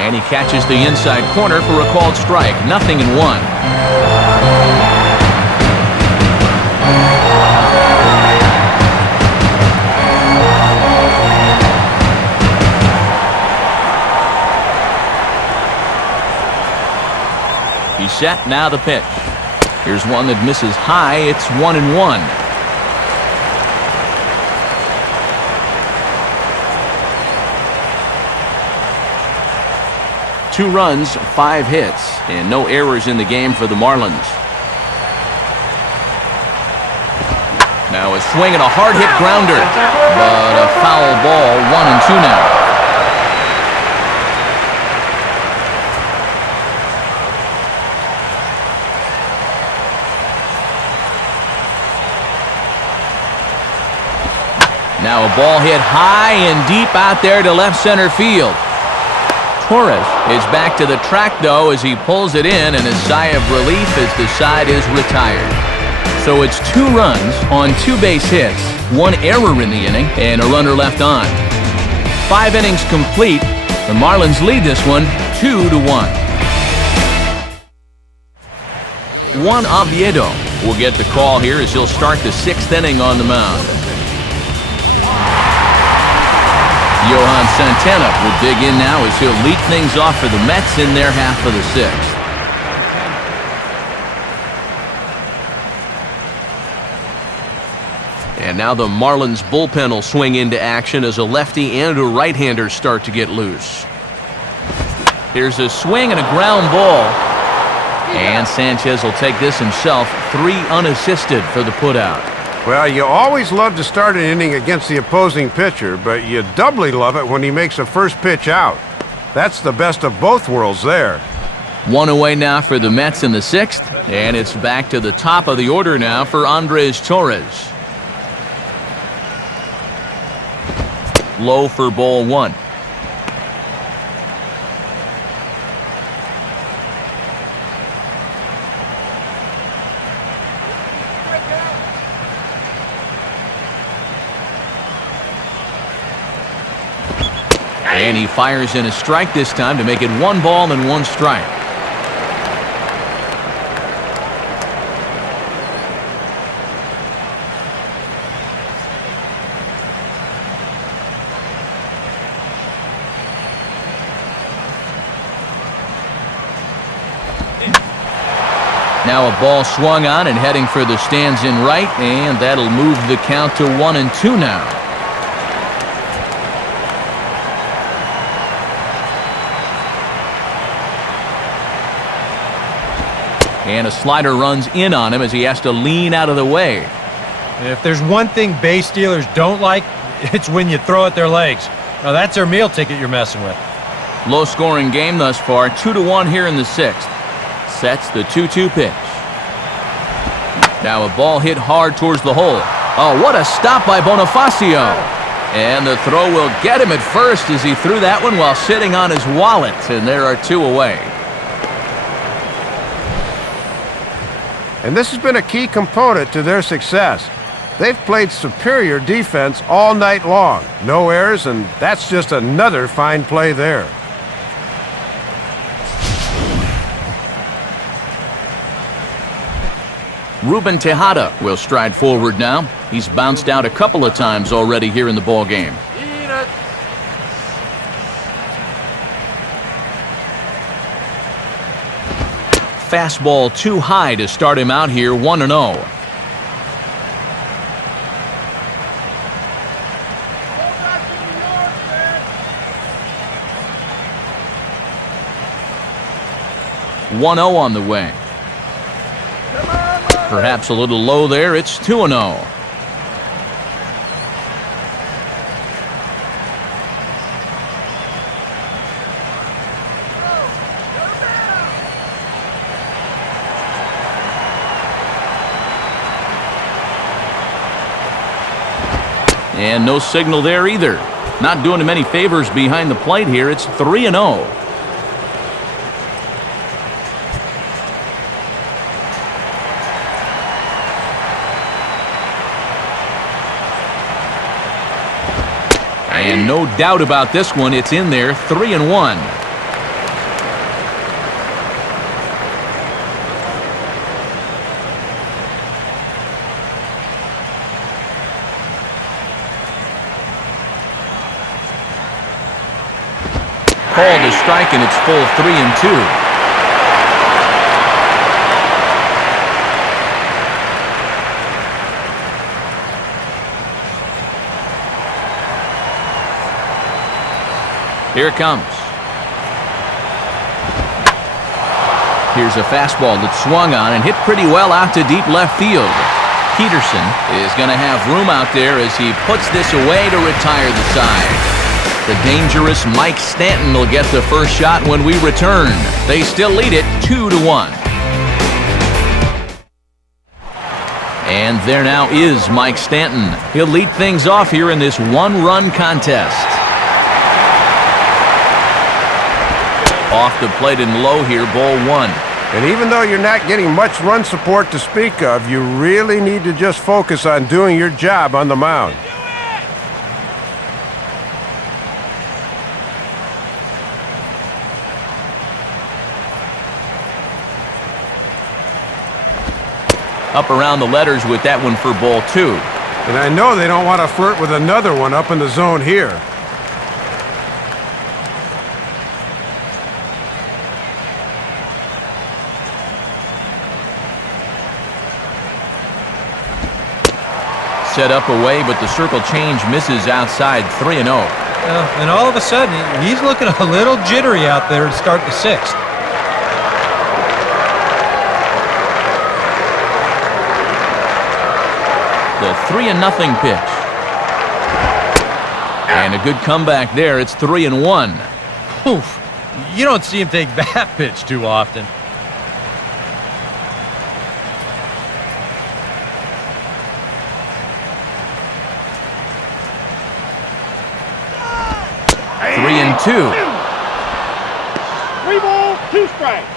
And he catches the inside corner for a called strike. 0-1. He's set, now the pitch. Here's one that misses high. It's 1-1. Two runs, 5 hits, and no errors in the game for the Marlins. Now a swing and a hard hit grounder, but a foul ball. 1-2 now. Now a ball hit high and deep out there to left center field. Torres is back to the track, though, as he pulls it in, and a sigh of relief as the side is retired. So it's 2 runs on 2 base hits, 1 error in the inning, and a runner left on. 5 innings complete. The Marlins lead this one 2-1. Juan Oviedo will get the call here as he'll start the 6th inning on the mound. Johan Santana will dig in now as he'll lead things off for the Mets in their half of the 6th. And now the Marlins bullpen will swing into action as a lefty and a right-hander start to get loose. Here's a swing and a ground ball. And Sanchez will take this himself, 3 unassisted for the putout. Well, you always love to start an inning against the opposing pitcher, but you doubly love it when he makes a first pitch out. That's the best of both worlds there. 1 away now for the Mets in the 6th, and it's back to the top of the order now for Andres Torres. Low for ball 1. And he fires in a strike this time to make it 1 ball and 1 strike. Now a ball swung on and heading for the stands in right, and that'll move the count to 1-2 now. And a slider runs in on him as he has to lean out of the way. If there's one thing base stealers don't like, it's when you throw at their legs. Now that's their meal ticket you're messing with. Low-scoring game thus far, 2-1 here in the 6th. Sets the 2-2 pitch. Now a ball hit hard towards the hole. Oh, what a stop by Bonifacio. And the throw will get him at first as he threw that one while sitting on his wallet, and there are 2 away. And this has been a key component to their success. They've played superior defense all night long. No errors, and that's just another fine play there. Ruben Tejada will stride forward now. He's bounced out a couple of times already here in the ballgame. Fastball too high to start him out here, 1-0. On the way. Perhaps a little low there. It's 2-0. And no signal there either. Not doing him any favors behind the plate here. It's 3-0. And no doubt about this one, it's in there, 3-1. Called a strike, and it's full 3-2. Here it comes. Here's a fastball that swung on and hit pretty well out to deep left field. Peterson is going to have room out there as he puts this away to retire the side. The dangerous Mike Stanton will get the first shot when we return. They still lead it 2-1. And there now is Mike Stanton. He'll lead things off here in this one-run contest. Off the plate and low here, ball one. And even though you're not getting much run support to speak of, you really need to just focus on doing your job on the mound. Up around the letters with that one for ball two. And I know they don't want to flirt with another one up in the zone here. Set up away, but the circle change misses outside, 3-0. And all of a sudden, he's looking a little jittery out there to start the sixth. The 3-0 pitch. And a good comeback there. It's 3-1. Oof. You don't see him take that pitch too often. Three and two. 3 balls, 2 strikes.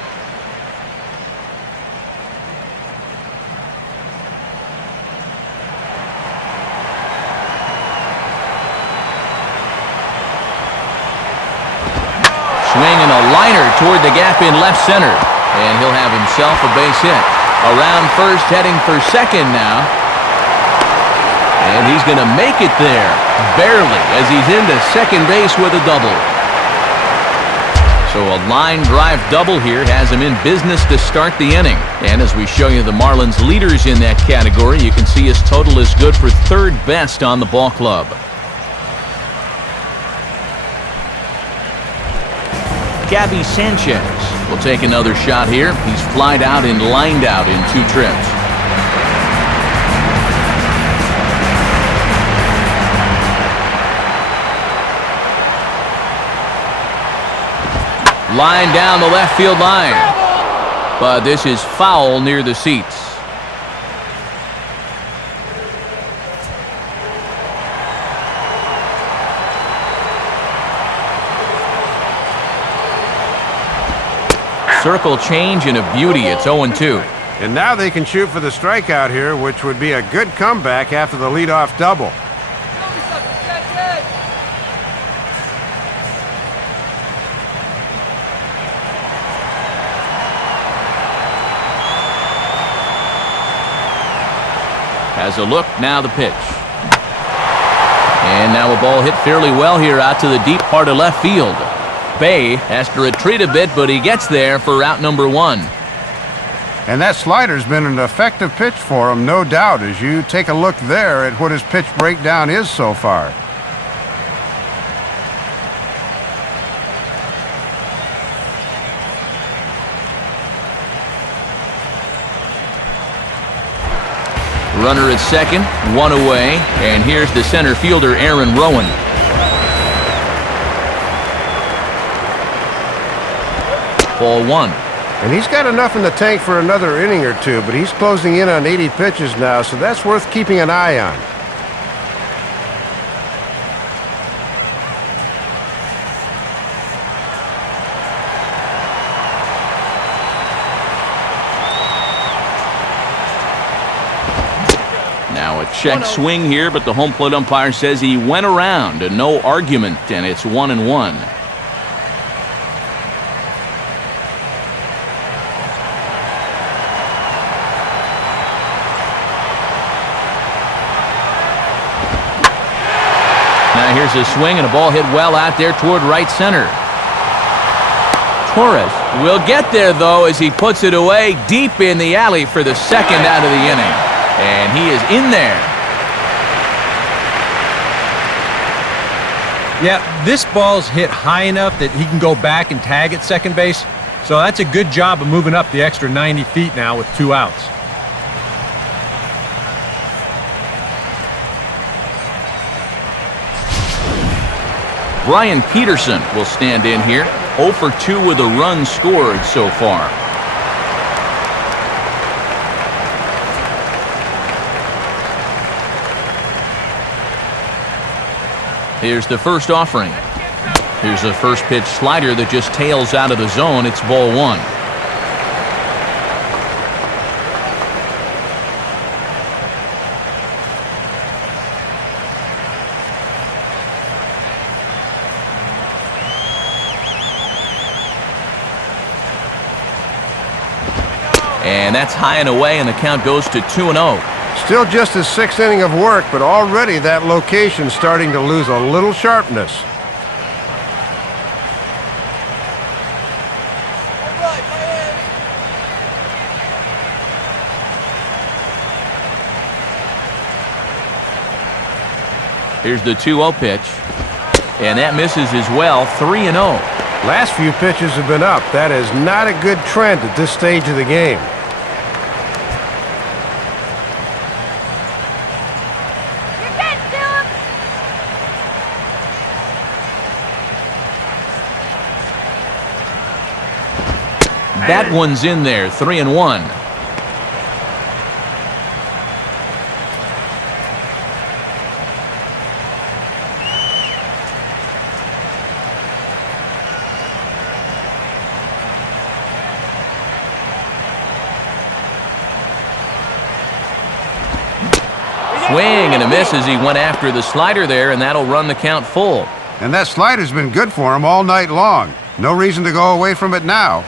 Swinging a liner toward the gap in left center. And he'll have himself a base hit. Around first, heading for second now. And he's going to make it there, barely, as he's into second base with a double. So a line drive double here has him in business to start the inning. And as we show you the Marlins leaders in that category, you can see his total is good for third best on the ball club. Gabby Sanchez will take another shot here. He's flied out and lined out in 2 trips. Line down the left field line. But this is foul near the seats. Circle change and a beauty. It's 0-2. And now they can shoot for the strikeout here, which would be a good comeback after the leadoff double. Has a look, now the pitch. And now a ball hit fairly well here out to the deep part of left field. Bay has to retreat a bit, but he gets there for out number 1. And that slider's been an effective pitch for him, no doubt, as you take a look there at what his pitch breakdown is so far. Runner at second, 1 away, and here's the center fielder, Aaron Rowan. Ball 1. And he's got enough in the tank for another inning or two, but he's closing in on 80 pitches now, so that's worth keeping an eye on. check swing here, but the home plate umpire says he went around. And no argument, and it's 1-1. Now here's a swing, and a ball hit well out there toward right center. Torres will get there, though, as he puts it away deep in the alley for the second out of the inning. And he is in there. Yeah, this ball's hit high enough that he can go back and tag at second base. So that's a good job of moving up the extra 90 feet now with 2 outs. Brian Peterson will stand in here. 0 for 2 with a run scored so far. Here's the first offering. Here's the first pitch slider that just tails out of the zone. It's ball 1. And that's high and away, and the count goes to 2-0. Still just his 6th inning of work, but already that location's starting to lose a little sharpness. Here's the 2-0 pitch. And that misses as well, 3-0. Last few pitches have been up. That is not a good trend at this stage of the game. That one's in there, 3-1. Swing and a miss as he went after the slider there, and that'll run the count full. And that slider's been good for him all night long. No reason to go away from it now.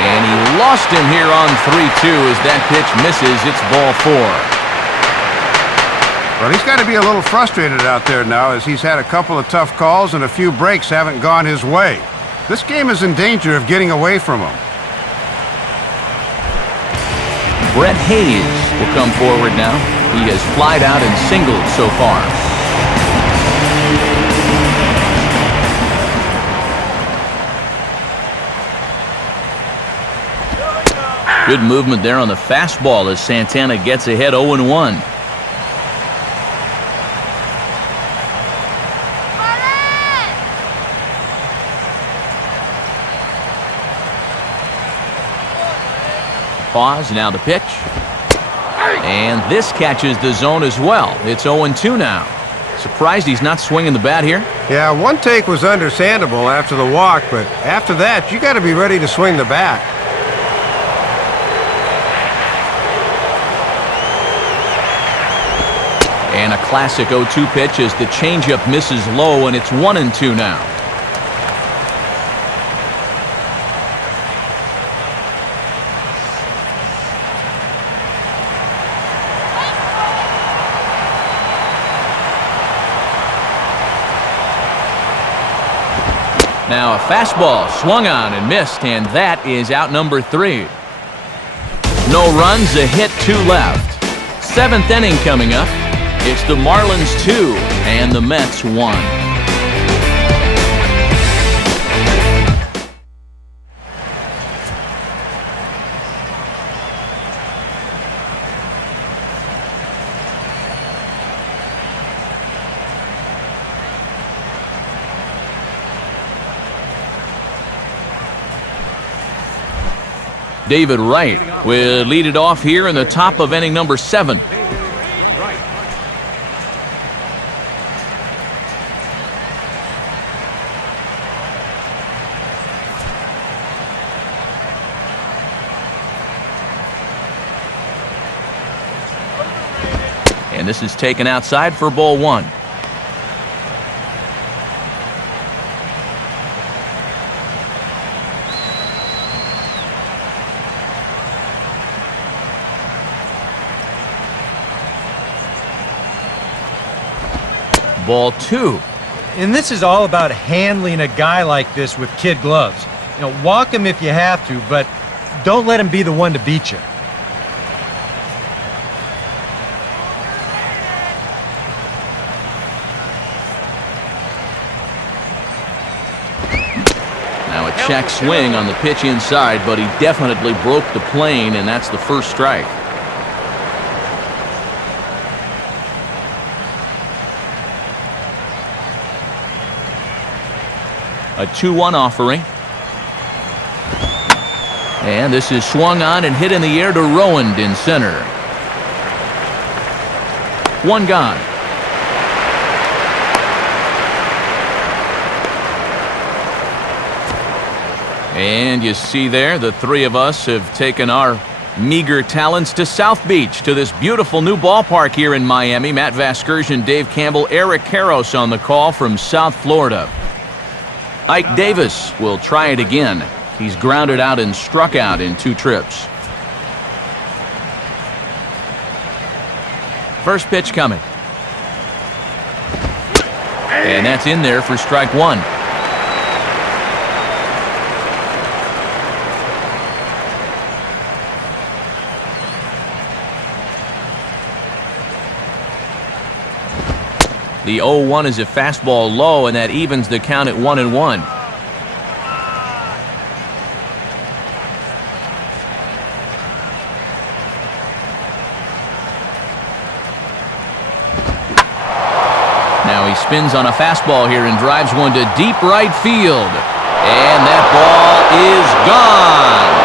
And he lost him here on 3-2 as that pitch misses. It's ball 4. Well, he's got to be a little frustrated out there now as he's had a couple of tough calls and a few breaks haven't gone his way. This game is in danger of getting away from him. Brett Hayes will come forward now. He has flied out and singled so far. Good movement there on the fastball as Santana gets ahead 0-1. Pause, now the pitch. And this catches the zone as well. It's 0-2 now. Surprised he's not swinging the bat here? Yeah, one take was understandable after the walk, but after that, you got to be ready to swing the bat. And a classic 0-2 pitch as the changeup misses low, and it's 1-2 now. Now a fastball swung on and missed, and that is out number 3. No runs, a hit, 2 left. 7th inning coming up. It's the Marlins 2 and the Mets 1. David Wright will lead it off here in the top of inning number 7. And this is taken outside for ball one. Ball two. And this is all about handling a guy like this with kid gloves. You know, walk him if you have to, but don't let him be the one to beat you. Now a check swing on the pitch inside, but he definitely broke the plane, and that's the first strike. A 2-1 offering. And this is swung on and hit in the air to Rowand in center. One gone. And you see there, the three of us have taken our meager talents to South Beach, to this beautiful new ballpark here in Miami. Matt Vasgersian, Dave Campbell, Eric Karros on the call from South Florida. Ike Davis will try it again. He's grounded out and struck out in 2 trips. First pitch coming. And that's in there for strike one. The 0-1 is a fastball low, and that evens the count at 1-1. Now he spins on a fastball here and drives one to deep right field. And that ball is gone.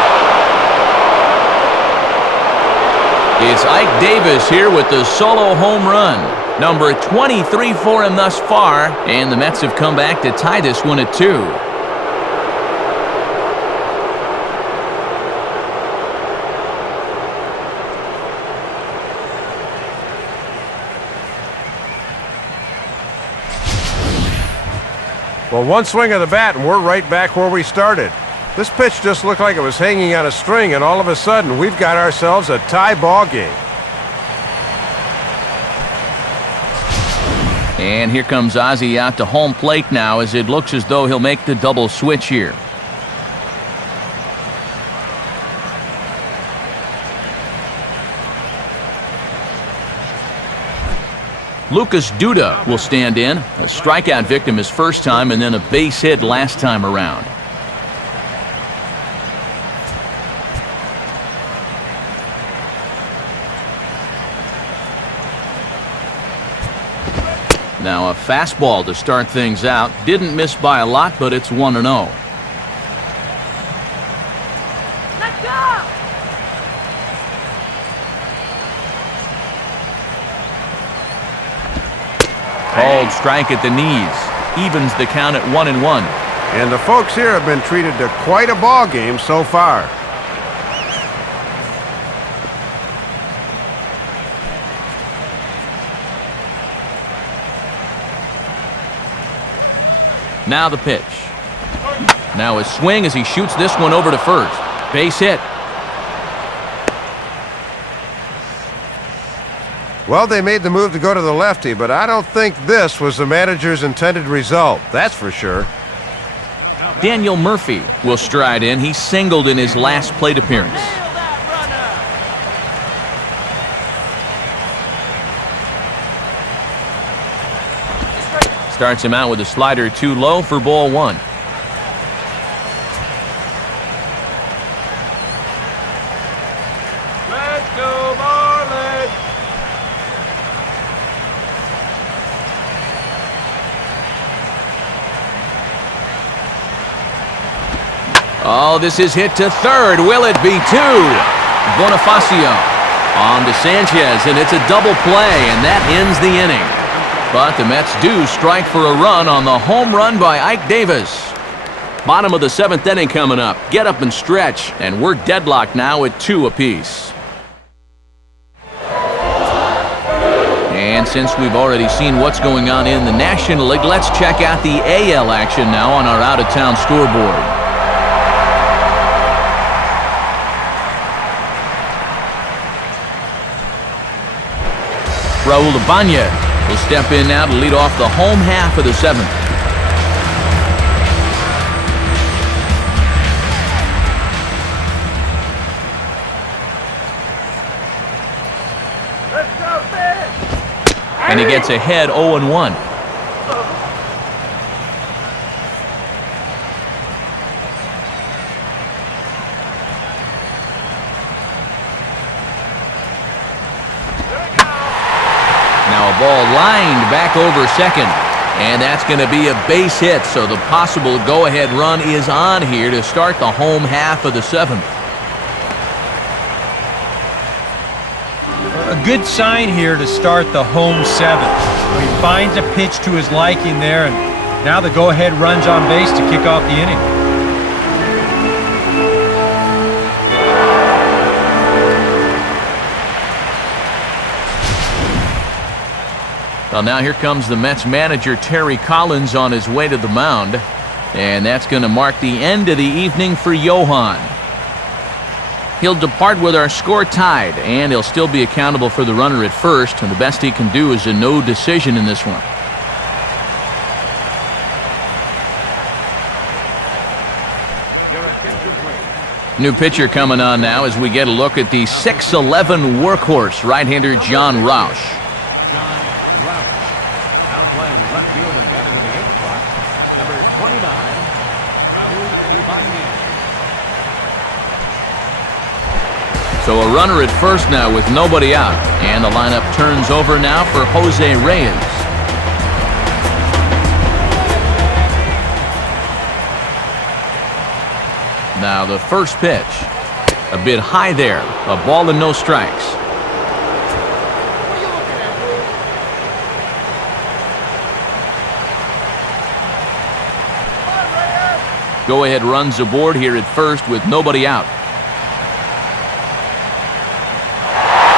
It's Ike Davis here with the solo home run. Number 23 for him thus far, and the Mets have come back to tie this one at 2. Well, one swing of the bat, and we're right back where we started. This pitch just looked like it was hanging on a string, and all of a sudden, we've got ourselves a tie ball game. And here comes Ozzie out to home plate now, as it looks as though he'll make the double switch here. Lucas Duda will stand in. A strikeout victim his first time, and then a base hit last time around. Now a fastball to start things out. Didn't miss by a lot, but it's 1-0. Let's go! Called strike at the knees. Evens the count at 1-1. And the folks here have been treated to quite a ball game so far. Now the pitch. Now a swing as he shoots this one over to first. Base hit. Well, they made the move to go to the lefty, but I don't think this was the manager's intended result. That's for sure. Daniel Murphy will stride in. He singled in his last plate appearance. Starts him out with a slider too low for ball one. Let's go, Marlins! Oh, this is hit to third. Will it be 2? Bonifacio on to Sanchez, and it's a double play, and that ends the inning. But the Mets do strike for a run on the home run by Ike Davis. Bottom of the 7th inning coming up. Get up and stretch, and we're deadlocked now at 2 apiece. And since we've already seen what's going on in the National League, let's check out the AL action now on our out-of-town scoreboard. Raul Ibanez will step in now to lead off the home half of the seventh. And he gets ahead 0-1. Now a ball lined back over second. And that's going to be a base hit, so the possible go-ahead run is on here to start the home half of the seventh. A good sign here to start the home seventh. He finds a pitch to his liking there, and now the go-ahead run's on base to kick off the inning. Well, now here comes the Mets manager, Terry Collins, on his way to the mound. And that's going to mark the end of the evening for Johan. He'll depart with our score tied, and he'll still be accountable for the runner at first, and the best he can do is a no decision in this one. New pitcher coming on now as we get a look at the 6'11" workhorse, right-hander John Roush. John Roush. Now playing left field and batting in the 8th spot. Number 29, Raul Ibanez. So a runner at first now with nobody out, and the lineup turns over now for Jose Reyes. Now the first pitch, a bit high there, a ball and no strikes. Go-ahead runs aboard here at first with nobody out.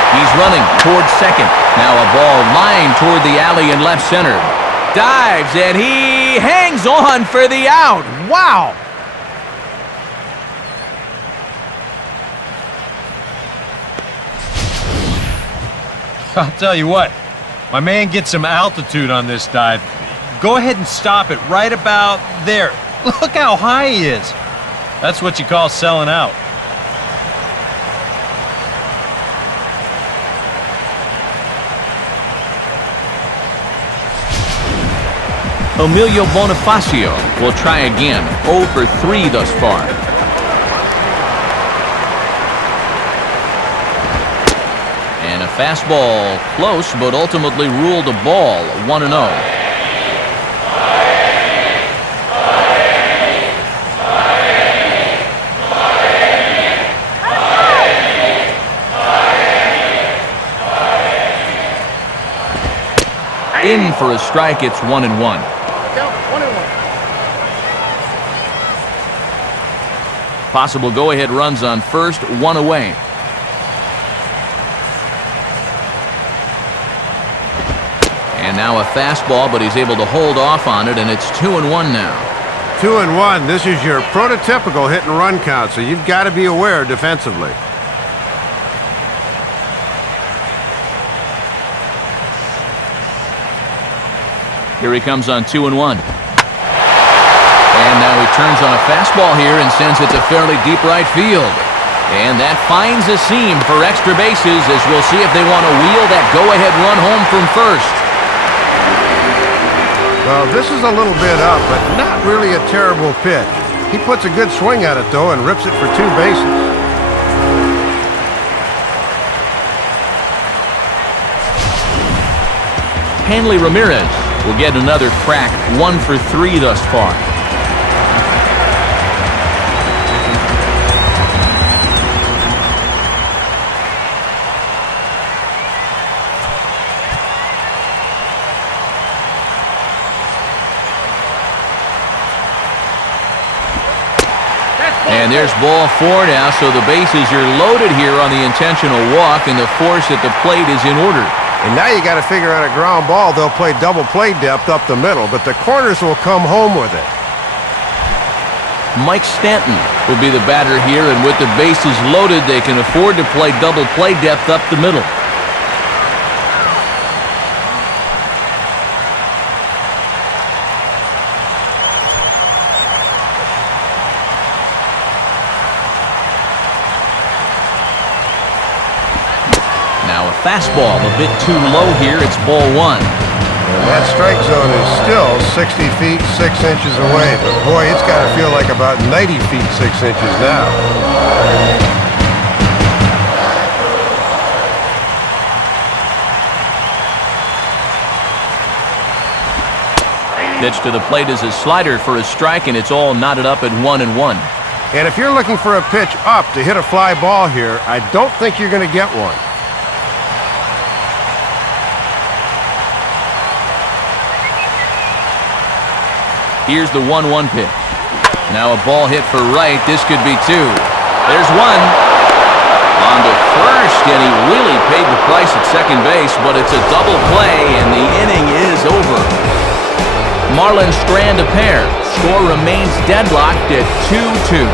He's running towards second. Now a ball lined toward the alley in left center. Dives, and he hangs on for the out. Wow! I'll tell you what, my man gets some altitude on this dive. Go ahead and stop it right about there. Look how high he is. That's what you call selling out. Emilio Bonifacio will try again. 0 for 3 thus far. And a fastball close, but ultimately ruled a ball. 1-0. In for a strike, it's 1-1. Possible go-ahead runs on first, 1 away. And now a fastball, but he's able to hold off on it, and it's 2-1 now. 2-1. This is your prototypical hit and run count, so you've got to be aware defensively. Here he comes on 2-1. And now he turns on a fastball here and sends it to fairly deep right field. And that finds a seam for extra bases, as we'll see if they want to wheel that go-ahead run home from first. Well, this is a little bit up, but not really a terrible pitch. He puts a good swing at it, though, and rips it for 2 bases. Hanley Ramirez will get another crack, 1 for 3 thus far. And there's ball 4 now, so the bases are loaded here on the intentional walk, and the force at the plate is in order. And now you got to figure on a ground ball, they'll play double play depth up the middle, but the corners will come home with it. Mike Stanton will be the batter here, and with the bases loaded, they can afford to play double play depth up the middle. Now a fastball a bit too low here. It's ball one. And that strike zone is still 60 feet 6 inches away, but boy, it's got to feel like about 90 feet 6 inches now. Pitch to the plate is a slider for a strike, and it's all knotted up at 1-1. And if you're looking for a pitch up to hit a fly ball here, I don't think you're going to get one. Here's the 1-1 pitch. Now a ball hit for right. This could be two. There's one. On to first, and he really paid the price at second base, but it's a double play, and the inning is over. Marlins strand a pair. Score remains deadlocked at 2-2.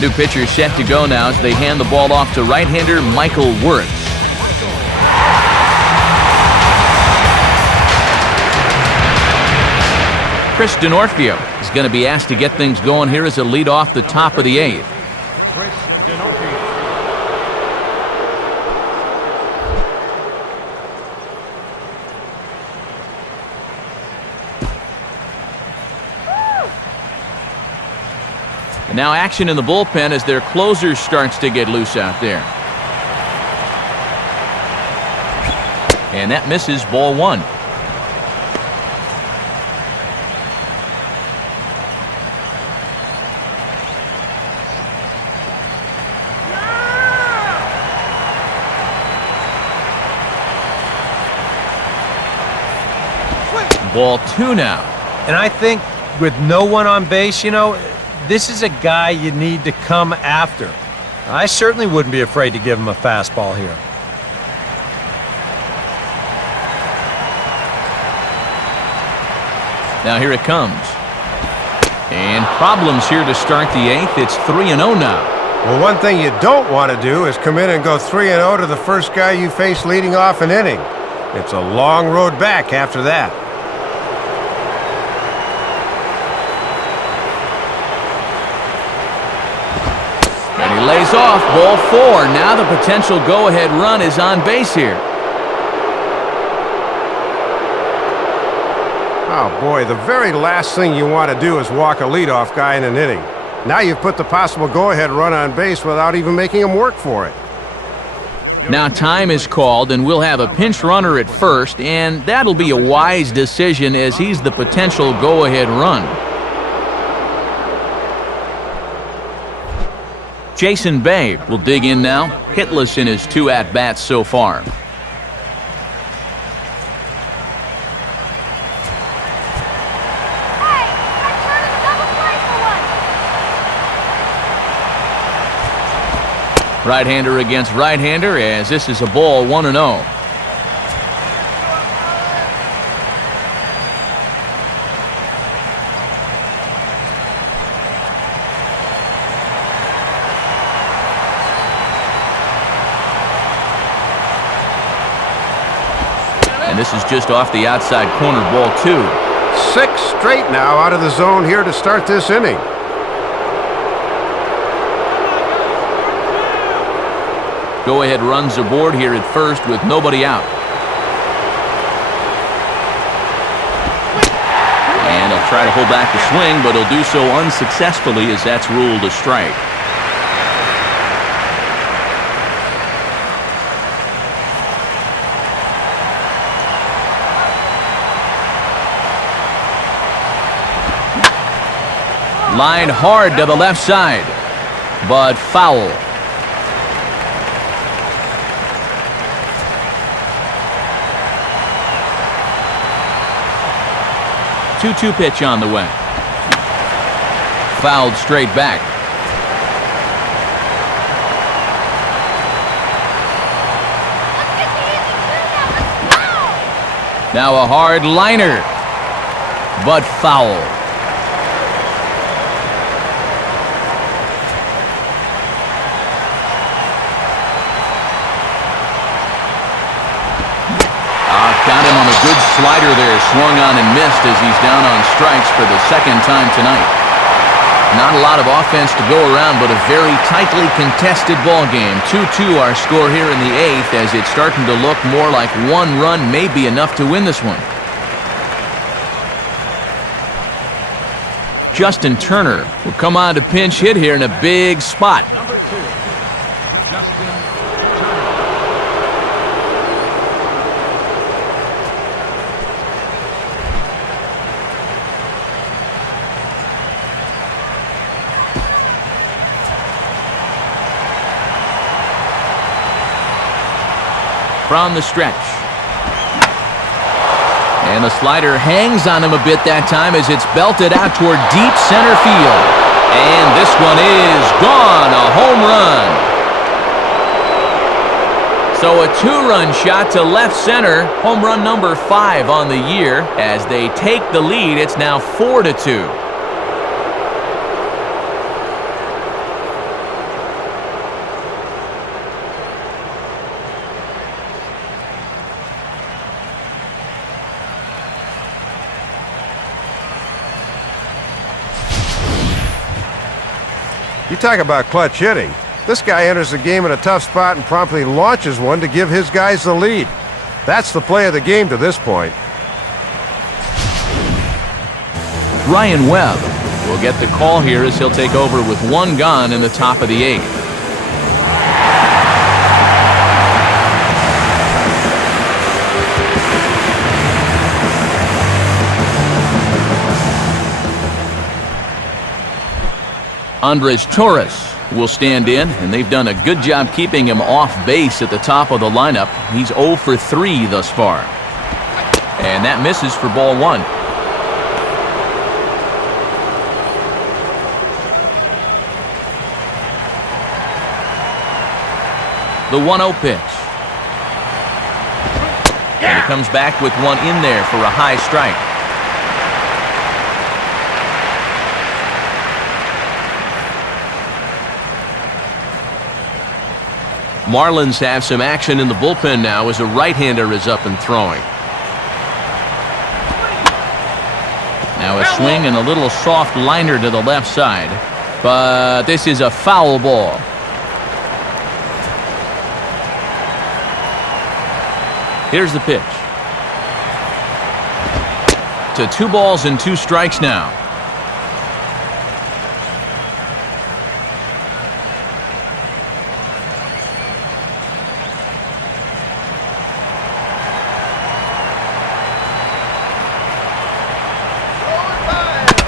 New pitcher set to go now as they hand the ball off to right-hander Michael Wirtz. Chris D'Onofrio is going to be asked to get things going here as a lead off the top of the eighth. Chris D'Onofrio. And now action in the bullpen as their closer starts to get loose out there. And that misses, ball one. Ball two now. And I think with no one on base, you know, this is a guy you need to come after. I certainly wouldn't be afraid to give him a fastball here. Now here it comes. And problems here to start the eighth. It's 3-0 now. Well, one thing you don't want to do is come in and go 3-0 to the first guy you face leading off an inning. It's a long road back after that. And he lays off, ball four. Now the potential go-ahead run is on base here. Oh, boy, the very last thing you want to do is walk a leadoff guy in an inning. Now you've put the possible go-ahead run on base without even making him work for it. Now time is called, and we'll have a pinch runner at first, and that'll be a wise decision as he's the potential go-ahead run. Jason Bay will dig in now, hitless in his 2 at-bats so far. Right-hander against right-hander as this is a ball 1-0. And this is just off the outside corner, ball 2. 6 straight now out of the zone here to start this inning. Go-ahead runs aboard here at first with nobody out. And he'll try to hold back the swing, but he'll do so unsuccessfully as that's ruled a strike. Line hard to the left side, but foul. 2-2 pitch on the way. fouled straight back. Now a hard liner, but foul. Got him on a good slider there, swung on and missed as he's down on strikes for the second time tonight. Not a lot of offense to go around, but a very tightly contested ball game. 2-2 our score here in the 8th, as it's starting to look more like one run may be enough to win this one. Justin Turner will come on to pinch hit here in a big spot. Number 2, Justin Turner. From the stretch. And the slider hangs on him a bit that time as it's belted out toward deep center field. And this one is gone, a home run. So a 2-run shot to left center, home run number 5 on the year. As they take the lead, it's now 4-2. You talk about clutch hitting. This guy enters the game in a tough spot and promptly launches one to give his guys the lead. That's the play of the game to this point. Ryan Webb will get the call here as he'll take over with 1 gone in the top of the 8th. Andres Torres will stand in, and they've done a good job keeping him off base at the top of the lineup. He's 0 for 3 thus far. And that misses for ball 1. The 1-0 pitch. And he comes back with one in there for a high strike. Marlins have some action in the bullpen now as a right-hander is up and throwing. Now a swing and a little soft liner to the left side. But this is a foul ball. Here's the pitch. To 2 balls and 2 strikes now.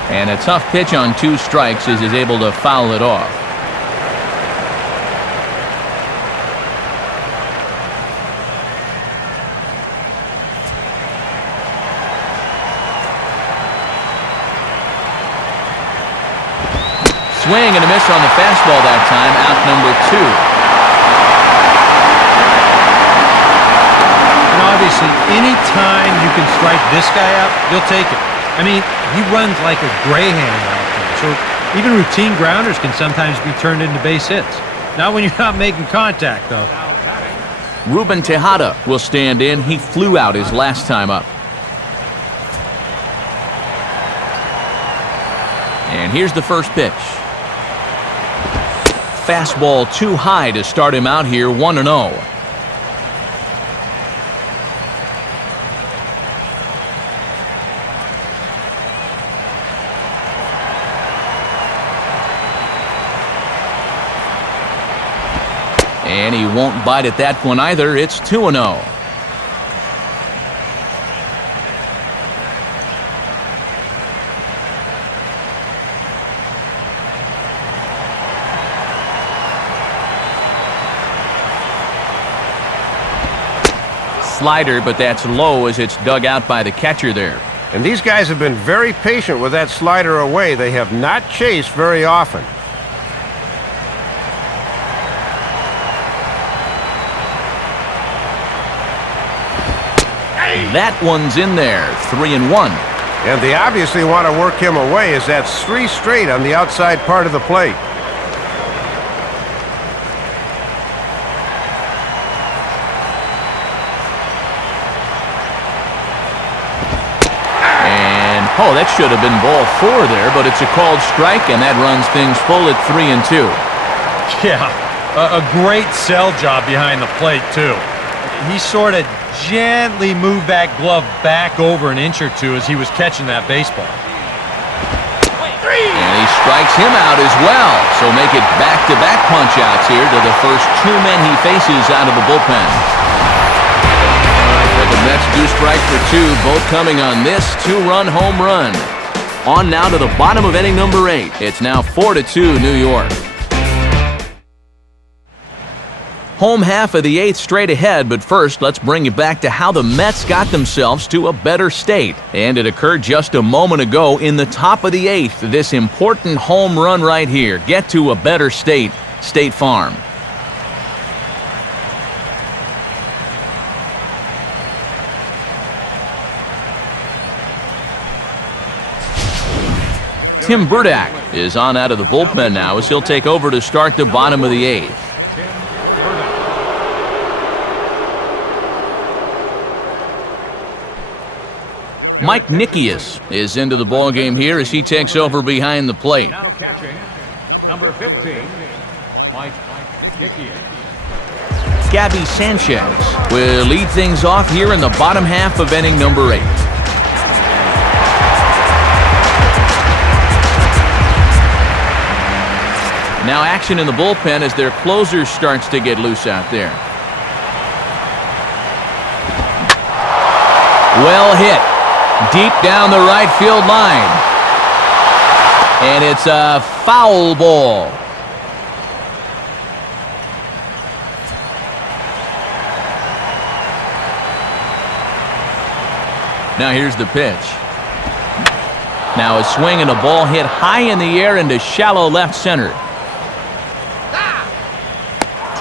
And a tough pitch on 2 strikes as he's able to foul it off. Swing and a miss on the fastball that time, out number 2. And obviously, any time you can strike this guy out, you'll take it. I mean, he runs like a greyhound out there, so even routine grounders can sometimes be turned into base hits. Not when you're not making contact, though. Ruben Tejada will stand in. He flew out his last time up. And here's the first pitch. Fastball too high to start him out here, 1-0. And he won't bite at that one either. It's 2-0. Slider, but that's low as it's dug out by the catcher there. And these guys have been very patient with that slider away. They have not chased very often. That one's in there, 3-1. And they obviously want to work him away, as that's 3 straight on the outside part of the plate. Oh, that should have been ball 4 there, but it's a called strike, and that runs things full at 3-2. Yeah, a great sell job behind the plate, too. He sort of gently moved that glove back over an inch or two as he was catching that baseball. And he strikes him out as well, so make it back-to-back punch-outs here to the first 2 men he faces out of the bullpen. The Mets do strike for 2, both coming on this 2-run home run. On now to the bottom of inning number 8. It's now 4-2 New York. Home half of the 8th straight ahead, but first let's bring you back to how the Mets got themselves to a better state. And it occurred just a moment ago in the top of the 8th. This important home run right here. Get to a better state. State Farm. Tim Burdak is on out of the bullpen now as he'll take over to start the bottom of the 8th. Mike Nikias is into the ballgame here as he takes over behind the plate. Now catching, number 15, Mike Nikias. Gabby Sanchez will lead things off here in the bottom half of inning number 8. Now action in the bullpen as their closer starts to get loose out there. Well hit. Deep down the right field line. And it's a foul ball. Now here's the pitch. Now a swing and a ball hit high in the air into shallow left center.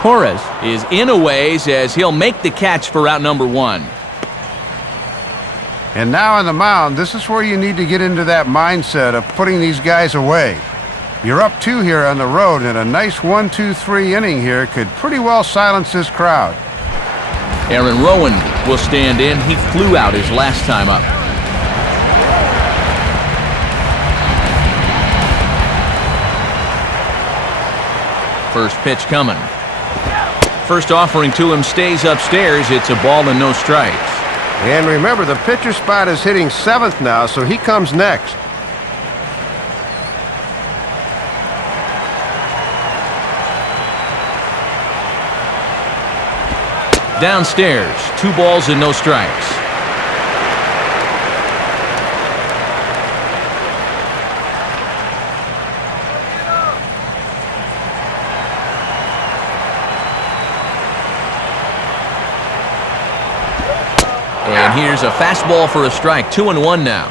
Torres is in a ways as he'll make the catch for out number 1. And now on the mound, this is where you need to get into that mindset of putting these guys away. You're up 2 here on the road, and a nice 1-2-3 inning here could pretty well silence this crowd. Aaron Rowan will stand in. He flew out his last time up. First pitch coming. First offering to him stays upstairs. It's a ball and no strikes. And remember, the pitcher spot is hitting 7th now, so he comes next. Downstairs, 2 balls and no strikes. And here's a fastball for a strike. 2-1 now.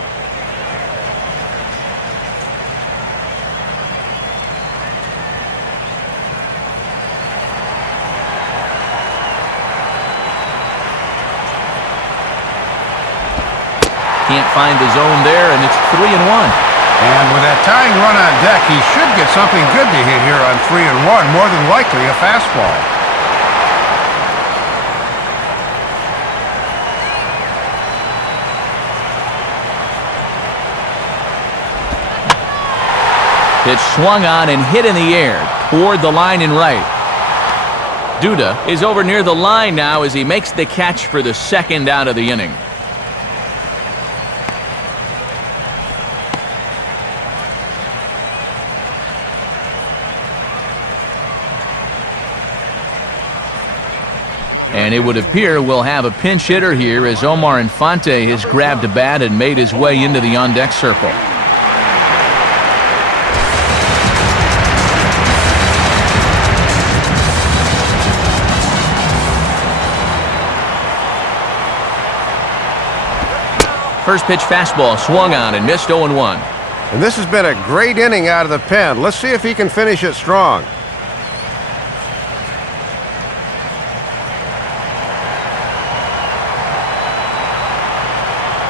Can't find the zone there, and it's 3-1. And with that tying run on deck, he should get something good to hit here on 3-1, more than likely a fastball. Pitch swung on and hit in the air toward the line and right. Duda is over near the line now as he makes the catch for the 2nd out of the inning. And it would appear we'll have a pinch hitter here as Omar Infante has grabbed a bat and made his way into the on-deck circle. First pitch fastball swung on and missed 0-1. And this has been a great inning out of the pen. Let's see if he can finish it strong.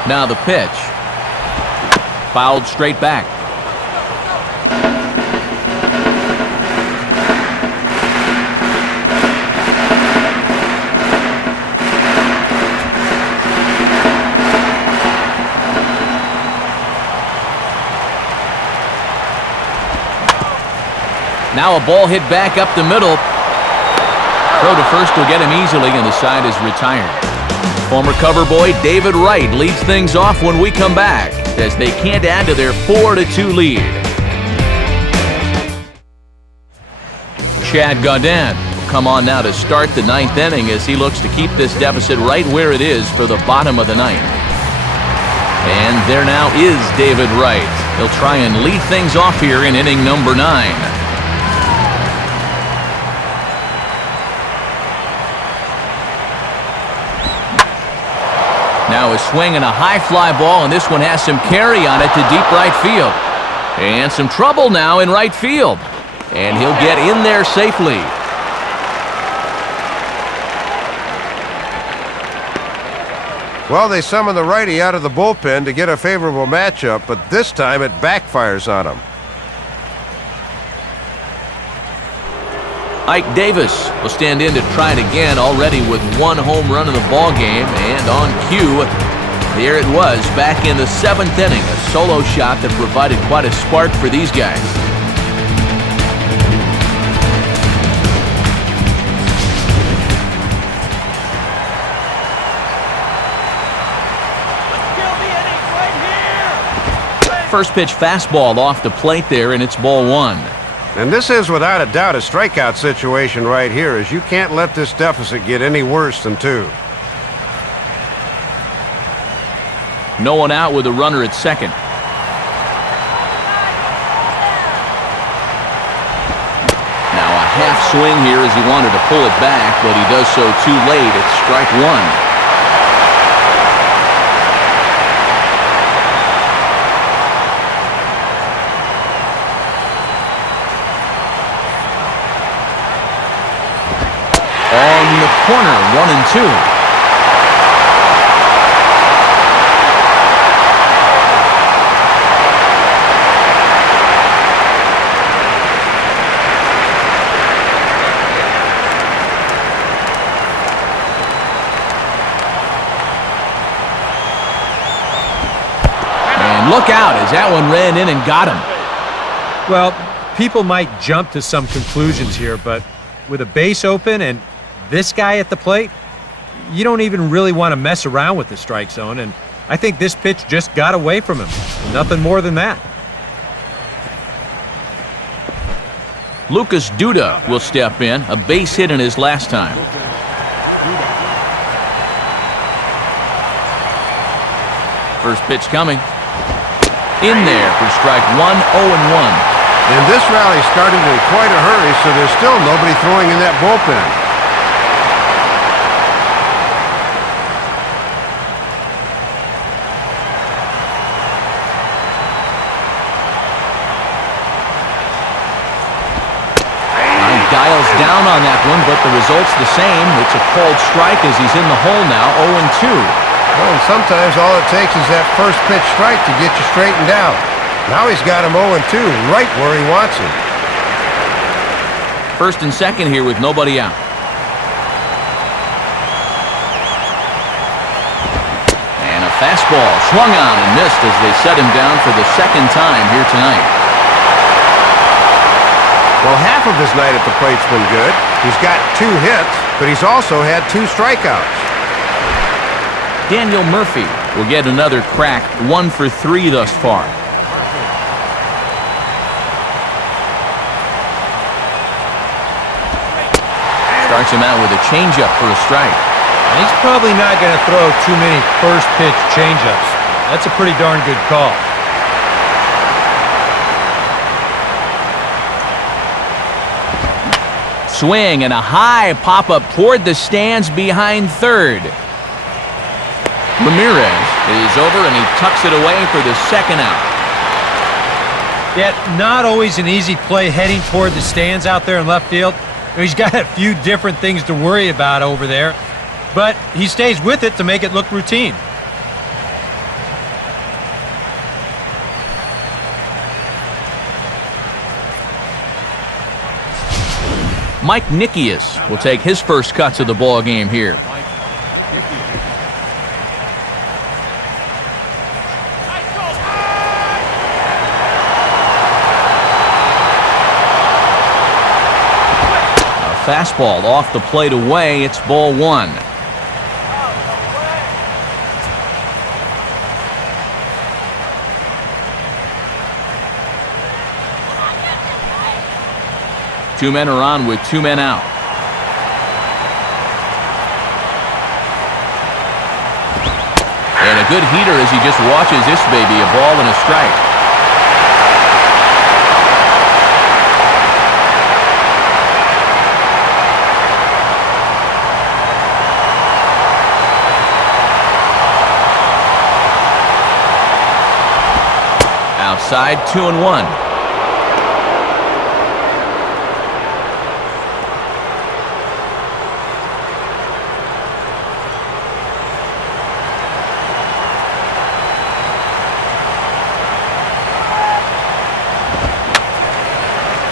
Now the pitch. Fouled straight back. Now a ball hit back up the middle. Throw to first will get him easily, and the side is retired. Former cover boy David Wright leads things off when we come back, as they can't add to their 4-2 lead. Chad Gaudin will come on now to start the 9th inning as he looks to keep this deficit right where it is for the bottom of the 9th. And there now is David Wright. He'll try and lead things off here in inning number 9. Now a swing and a high fly ball, and this one has some carry on it to deep right field. And some trouble now in right field. And he'll get in there safely. Well, they summon the righty out of the bullpen to get a favorable matchup, but this time it backfires on him. Ike Davis will stand in to try it again, already with 1 home run in the ball game, and on cue, there it was back in the 7th inning, a solo shot that provided quite a spark for these guys. First pitch fastball off the plate there, and it's ball 1. And this is without a doubt a strikeout situation right here, as you can't let this deficit get any worse than 2. No one out with a runner at second. Now a half swing here as he wanted to pull it back, but he does so too late. It's strike 1. On the corner, 1-2. And look out as that one ran in and got him. Well, people might jump to some conclusions here, but with a base open and this guy at the plate, you don't even really want to mess around with the strike zone, and I think this pitch just got away from him. Nothing more than that. Lucas Duda will step in, a base hit in his last time. First pitch coming. In there for strike 1, 0-1. And this rally started in quite a hurry, so there's still nobody throwing in that bullpen. Dials down on that one, but the result's the same. It's a called strike as he's in the hole now, 0-2. Well, and sometimes all it takes is that first pitch strike to get you straightened out. Now he's got him 0-2, right where he wants him. First and second here with nobody out. And a fastball swung on and missed as they set him down for the second time here tonight. Well, half of his night at the plate's been good. He's got 2 hits, but he's also had 2 strikeouts. Daniel Murphy will get another crack, 1 for 3 thus far. Starts him out with a changeup for a strike. And he's probably not going to throw too many first pitch changeups. That's a pretty darn good call. Swing and a high pop-up toward the stands behind third. Ramirez is over, and he tucks it away for the second out. Yeah, not always an easy play heading toward the stands out there in left field. He's got a few different things to worry about over there, but he stays with it to make it look routine. Mike Nickius will take his first cuts of the ball game here. Fastball off the plate away. It's ball one. Two men are on with two men out. And a good heater as he just watches this baby, a ball and a strike. Outside, 2-1.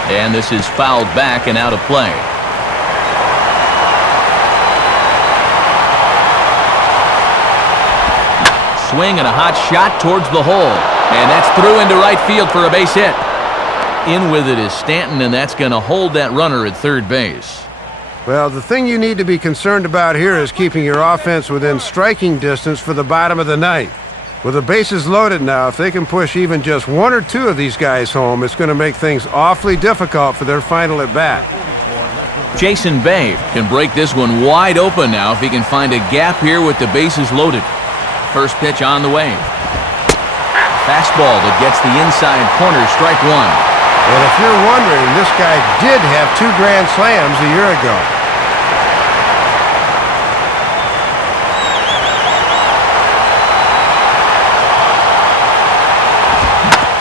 And this is fouled back and out of play. Swing and a hot shot towards the hole. And that's through into right field for a base hit. In with it is Stanton, and that's going to hold that runner at third base. Well, the thing you need to be concerned about here is keeping your offense within striking distance for the bottom of the ninth. With the bases loaded now, if they can push even just one or two of these guys home, it's going to make things awfully difficult for their final at-bat. Jason Bay can break this one wide open now if he can find a gap here with the bases loaded. First pitch on the way. Fastball that gets the inside corner, strike one. And if you're wondering, this guy did have 2 grand slams a year ago.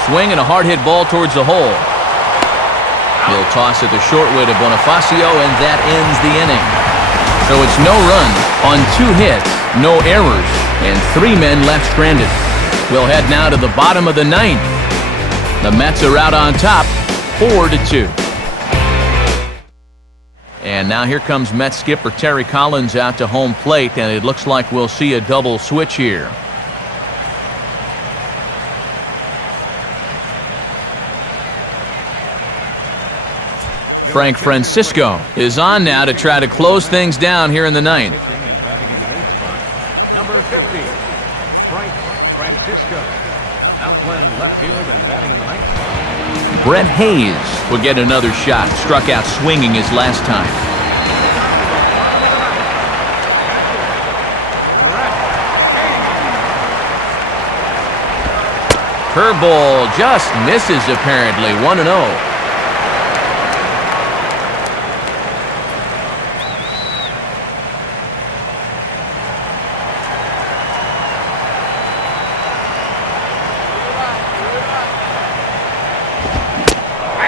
Swing and a hard hit ball towards the hole. He'll toss it the short way to Bonifacio, and that ends the inning. So it's no runs on 2 hits, no errors, and 3 men left stranded. We'll head now to the bottom of the ninth. The Mets are out on top, 4-2. And now here comes Mets skipper Terry Collins out to home plate, and it looks like we'll see a double switch here. Frank Francisco is on now to try to close things down here in the ninth. Number 50, Frank Francisco. Now playing left field and batting in the ninth. Brett Hayes will get another shot. Struck out swinging his last time. Curveball just misses apparently. 1-0.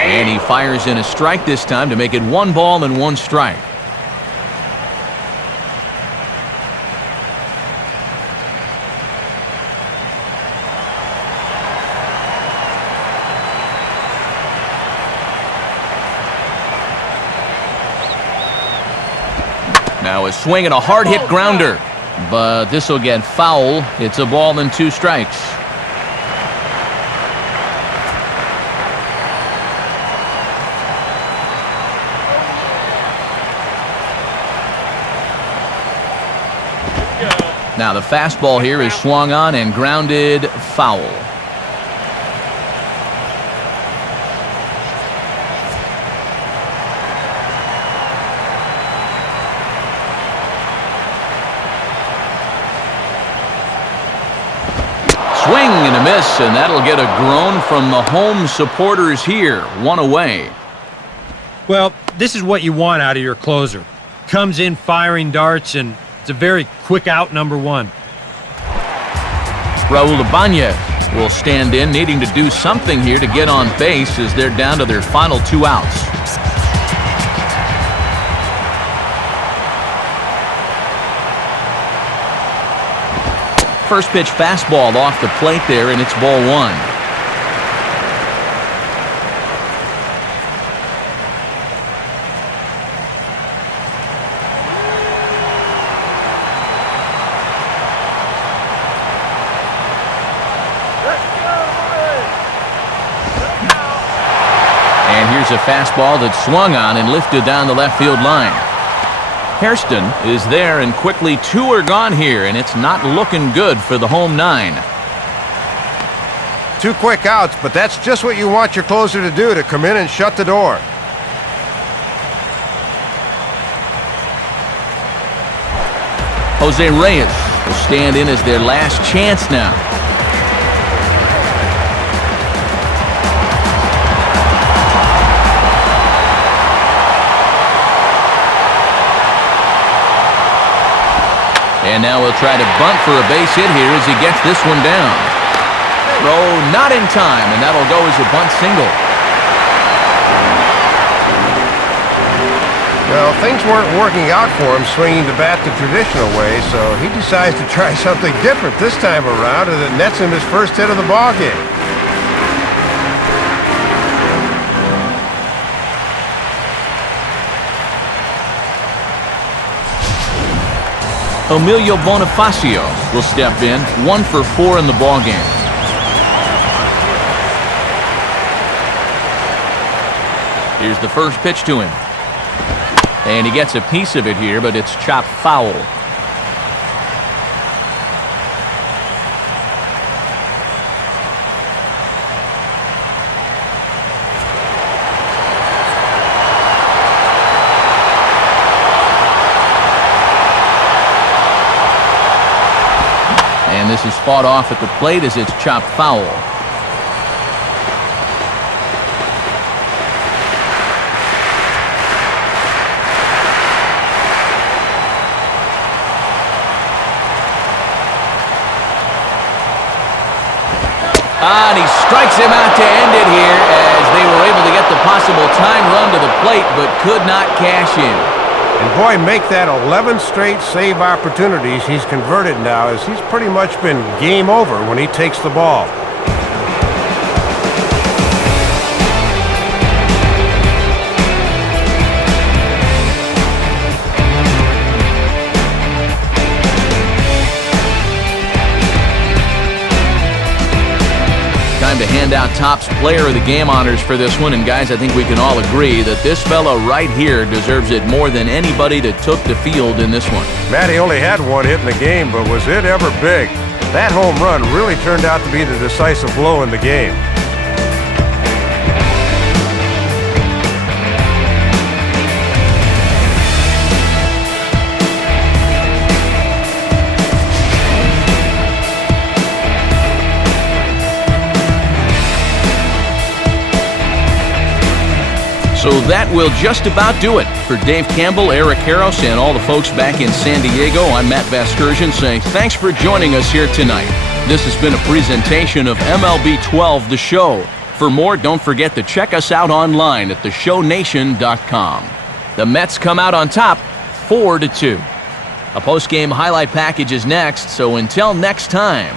And he fires in a strike this time to make it 1 ball and 1 strike. Now a swing and a hard hit grounder, but this will get foul. It's a ball and 2 strikes. Now the fastball here is swung on and grounded foul. Swing and a miss, and that'll get a groan from the home supporters here. 1 away. Well, this is what you want out of your closer. Comes in firing darts, and it's a very quick out, number 1. Raul Ibanez will stand in, needing to do something here to get on base as they're down to their final 2 outs. First pitch fastball off the plate there, and it's ball 1. And here's a fastball that swung on and lifted down the left field line. Hairston is there, and quickly 2 are gone here, and it's not looking good for the home 9. 2 quick outs, but that's just what you want your closer to do, to come in and shut the door. Jose Reyes will stand in as their last chance now. And now he'll try to bunt for a base hit here as he gets this one down. Throw not in time, and that'll go as a bunt single. Well, things weren't working out for him swinging the bat the traditional way, so he decides to try something different this time around, and it nets him his first hit of the ballgame. Emilio Bonifacio will step in, 1 for 4 in the ballgame. Here's the first pitch to him. And he gets a piece of it here, but it's chopped foul. And this is fought off at the plate as it's chopped foul. And he strikes him out to end it here as they were able to get the possible time run to the plate but could not cash in. And boy, make that 11 straight save opportunities he's converted now, as he's pretty much been game over when he takes the ball. Time to hand out Topps Player of the Game honors for this one, and guys, I think we can all agree that this fella right here deserves it more than anybody that took the field in this one. Matty only had 1 hit in the game, but was it ever big? That home run really turned out to be the decisive blow in the game. So that will just about do it. For Dave Campbell, Eric Harros, and all the folks back in San Diego, I'm Matt Vasgersian saying thanks for joining us here tonight. This has been a presentation of MLB 12, The Show. For more, don't forget to check us out online at theshownation.com. The Mets come out on top, 4-2. A post-game highlight package is next, so until next time,